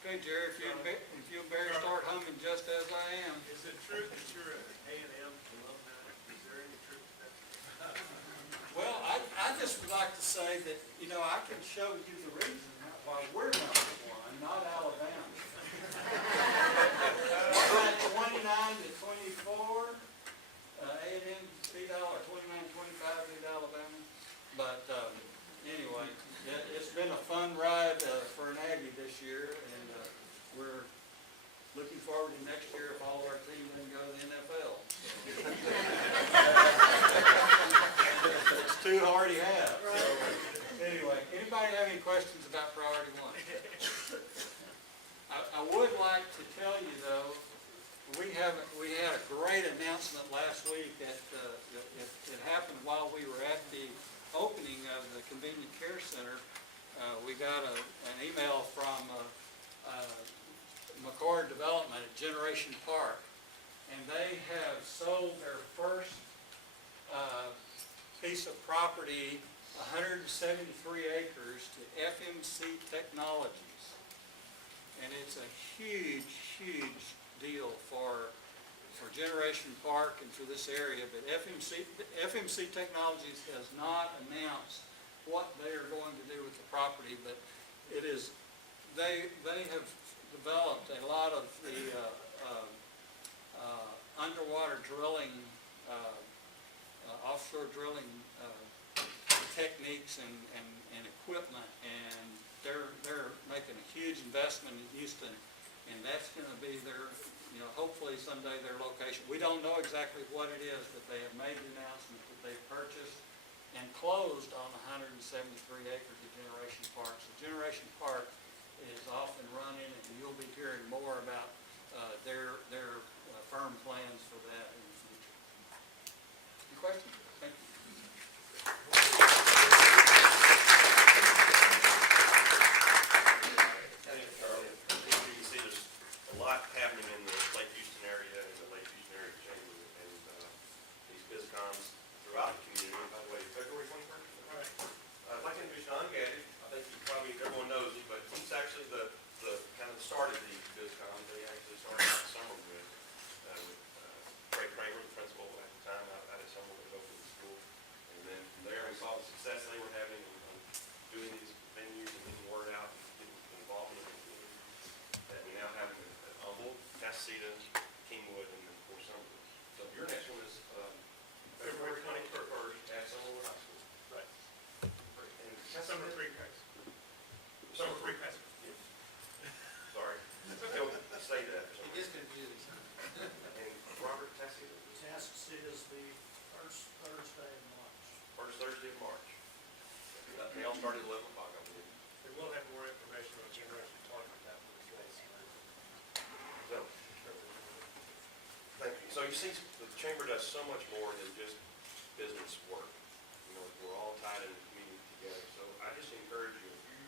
Okay, Jerry, if you and Barry start humming Just As I Am. Is it true that you're an A&M alumni? Is there any truth to that? Well, I just would like to say that, I can show you the reason why we're number one, not Alabama. 29 to 24, A&M beat Alabama. already have. So, anyway, anybody have any questions about priority one? I would like to tell you though, we had a great announcement last week that it happened while we were at the opening of the Convenient Care Center. We got an email from McCord Development at Generation Park, and they have sold their first piece of property, 173 acres, to FMC Technologies. And it's a huge, huge deal for Generation Park and for this area, but FMC Technologies has not announced what they are going to do with the property, but it is, they have developed a lot of the underwater drilling, offshore drilling techniques and equipment, and they're making a huge investment in Houston, and that's going to be their, hopefully someday their location. We don't know exactly what it is, but they have made the announcement that they purchased and closed on 173 acres of Generation Park. So Generation Park is off and running, and you'll be hearing more about their firm plans for that in the future. Any questions? Thank you. Thank you, Charlie. You can see there's a lot happening in the Lake Houston area and the Lake Houston area chamber and these Bizcoms throughout the community. By the way, February 21st. Right. I'd like to introduce Don Gaddy. I think everyone knows him, but he's actually the kind of start of these Bizcoms. They actually started out the summer with Craig Kramer, the principal at the time, out at summer with open school. And then from there, we saw the success they were having on doing these venues and getting word out and getting involved in the community. That we now have at Humble, Cascita, Kingwood, and then of course Summerwood. So your next one is February 21st at Summerwood High School. Right. And Summer Creek High School. Summer Creek High School. Yes. Sorry. Don't say that. It is confusing. And Robert Cascita? Cascita's the first Thursday in March. First Thursday of March. They all started at 11 o'clock, I believe. We will have more information on Generation Park at that So, thank you. So you see, the chamber does so much more than just business work. We're all tied in the community together. So I just encourage you, if you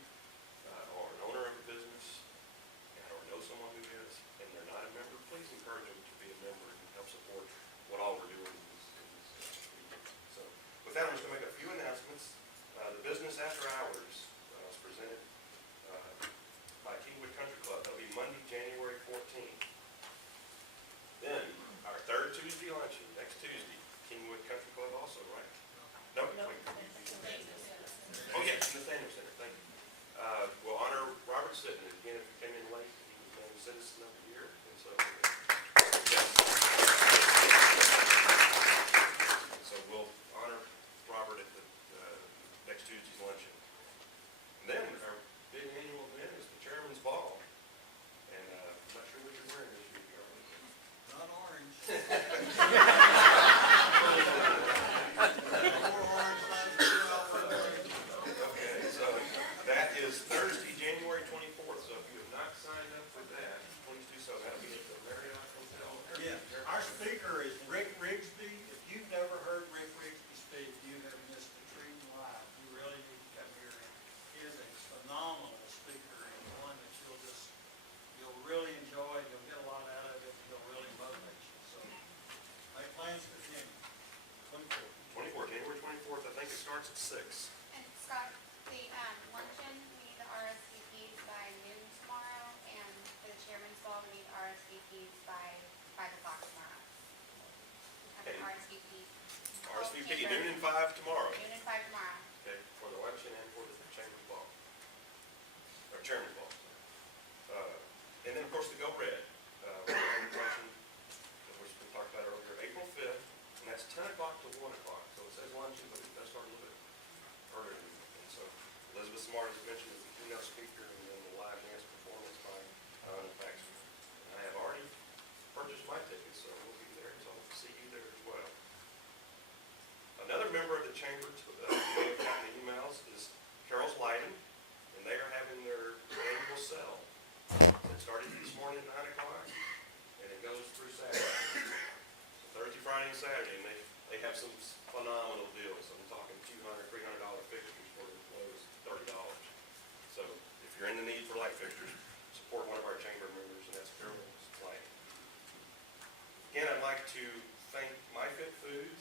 are an owner of a business or know someone who is, and they're not a member, please encourage them to be a member and help support what all we're doing in this community. So with that, I'm just going to make a few announcements. The Business After Hours was presented by Kingwood Country Club. That'll be Monday, January 14th. Then, our third Tuesday luncheon, next Tuesday, Kingwood Country Club also, right? No, wait. Oh, yes, Nathaniel Center, thank you. We'll honor Robert Sitton. Again, if you came in late, he was named Citizen of the Year, and so, yes. So we'll honor Robert at the next Tuesday's luncheon. And then, our big annual event is the Chairman's Ball. And I'm not sure what you're wearing this year, Charlie. Not orange. Okay, so that is Thursday, January 24th. So if you have not signed up for that, please do so. That'll be at the Marriott Hotel. Yeah, our speaker is Rick Rigsby. If you've never heard Rick Rigsby speak, you have missed a treat in life. You really need to come here. He is a phenomenal speaker and one that you'll really enjoy. You'll get a lot out of it. He'll really motivate you. So make plans for him. 24th, January 24th. I think it starts at 6. And Scott, the luncheon, we need the RSVPs by noon tomorrow, and for the chairman's ball, we need RSVPs by 5 o'clock tomorrow. We have an RSVP. RSVP noon and 5 tomorrow. Noon and 5 tomorrow. Okay, for the luncheon and for the Chamber's Ball. Or Chairman's Ball. And then, of course, the Go Red. Luncheon, which we talked about earlier, April 5th, and that's 10 o'clock to 1 o'clock. So it says luncheon, but it does start a little bit earlier. And so Elizabeth Smart, as mentioned, is the keynote speaker, and then the live dance performance by Baxter. And I have already purchased my tickets, so we'll be there. So I'll see you there as well. Another member of the chamber, Saturday, and they have some phenomenal deals. I'm talking $200, $300 fixtures for as low as $30. So if you're in the need for light fixtures, support one of our chamber members, and that's Darrell's Light. Again, I'd like to thank My Fit Foods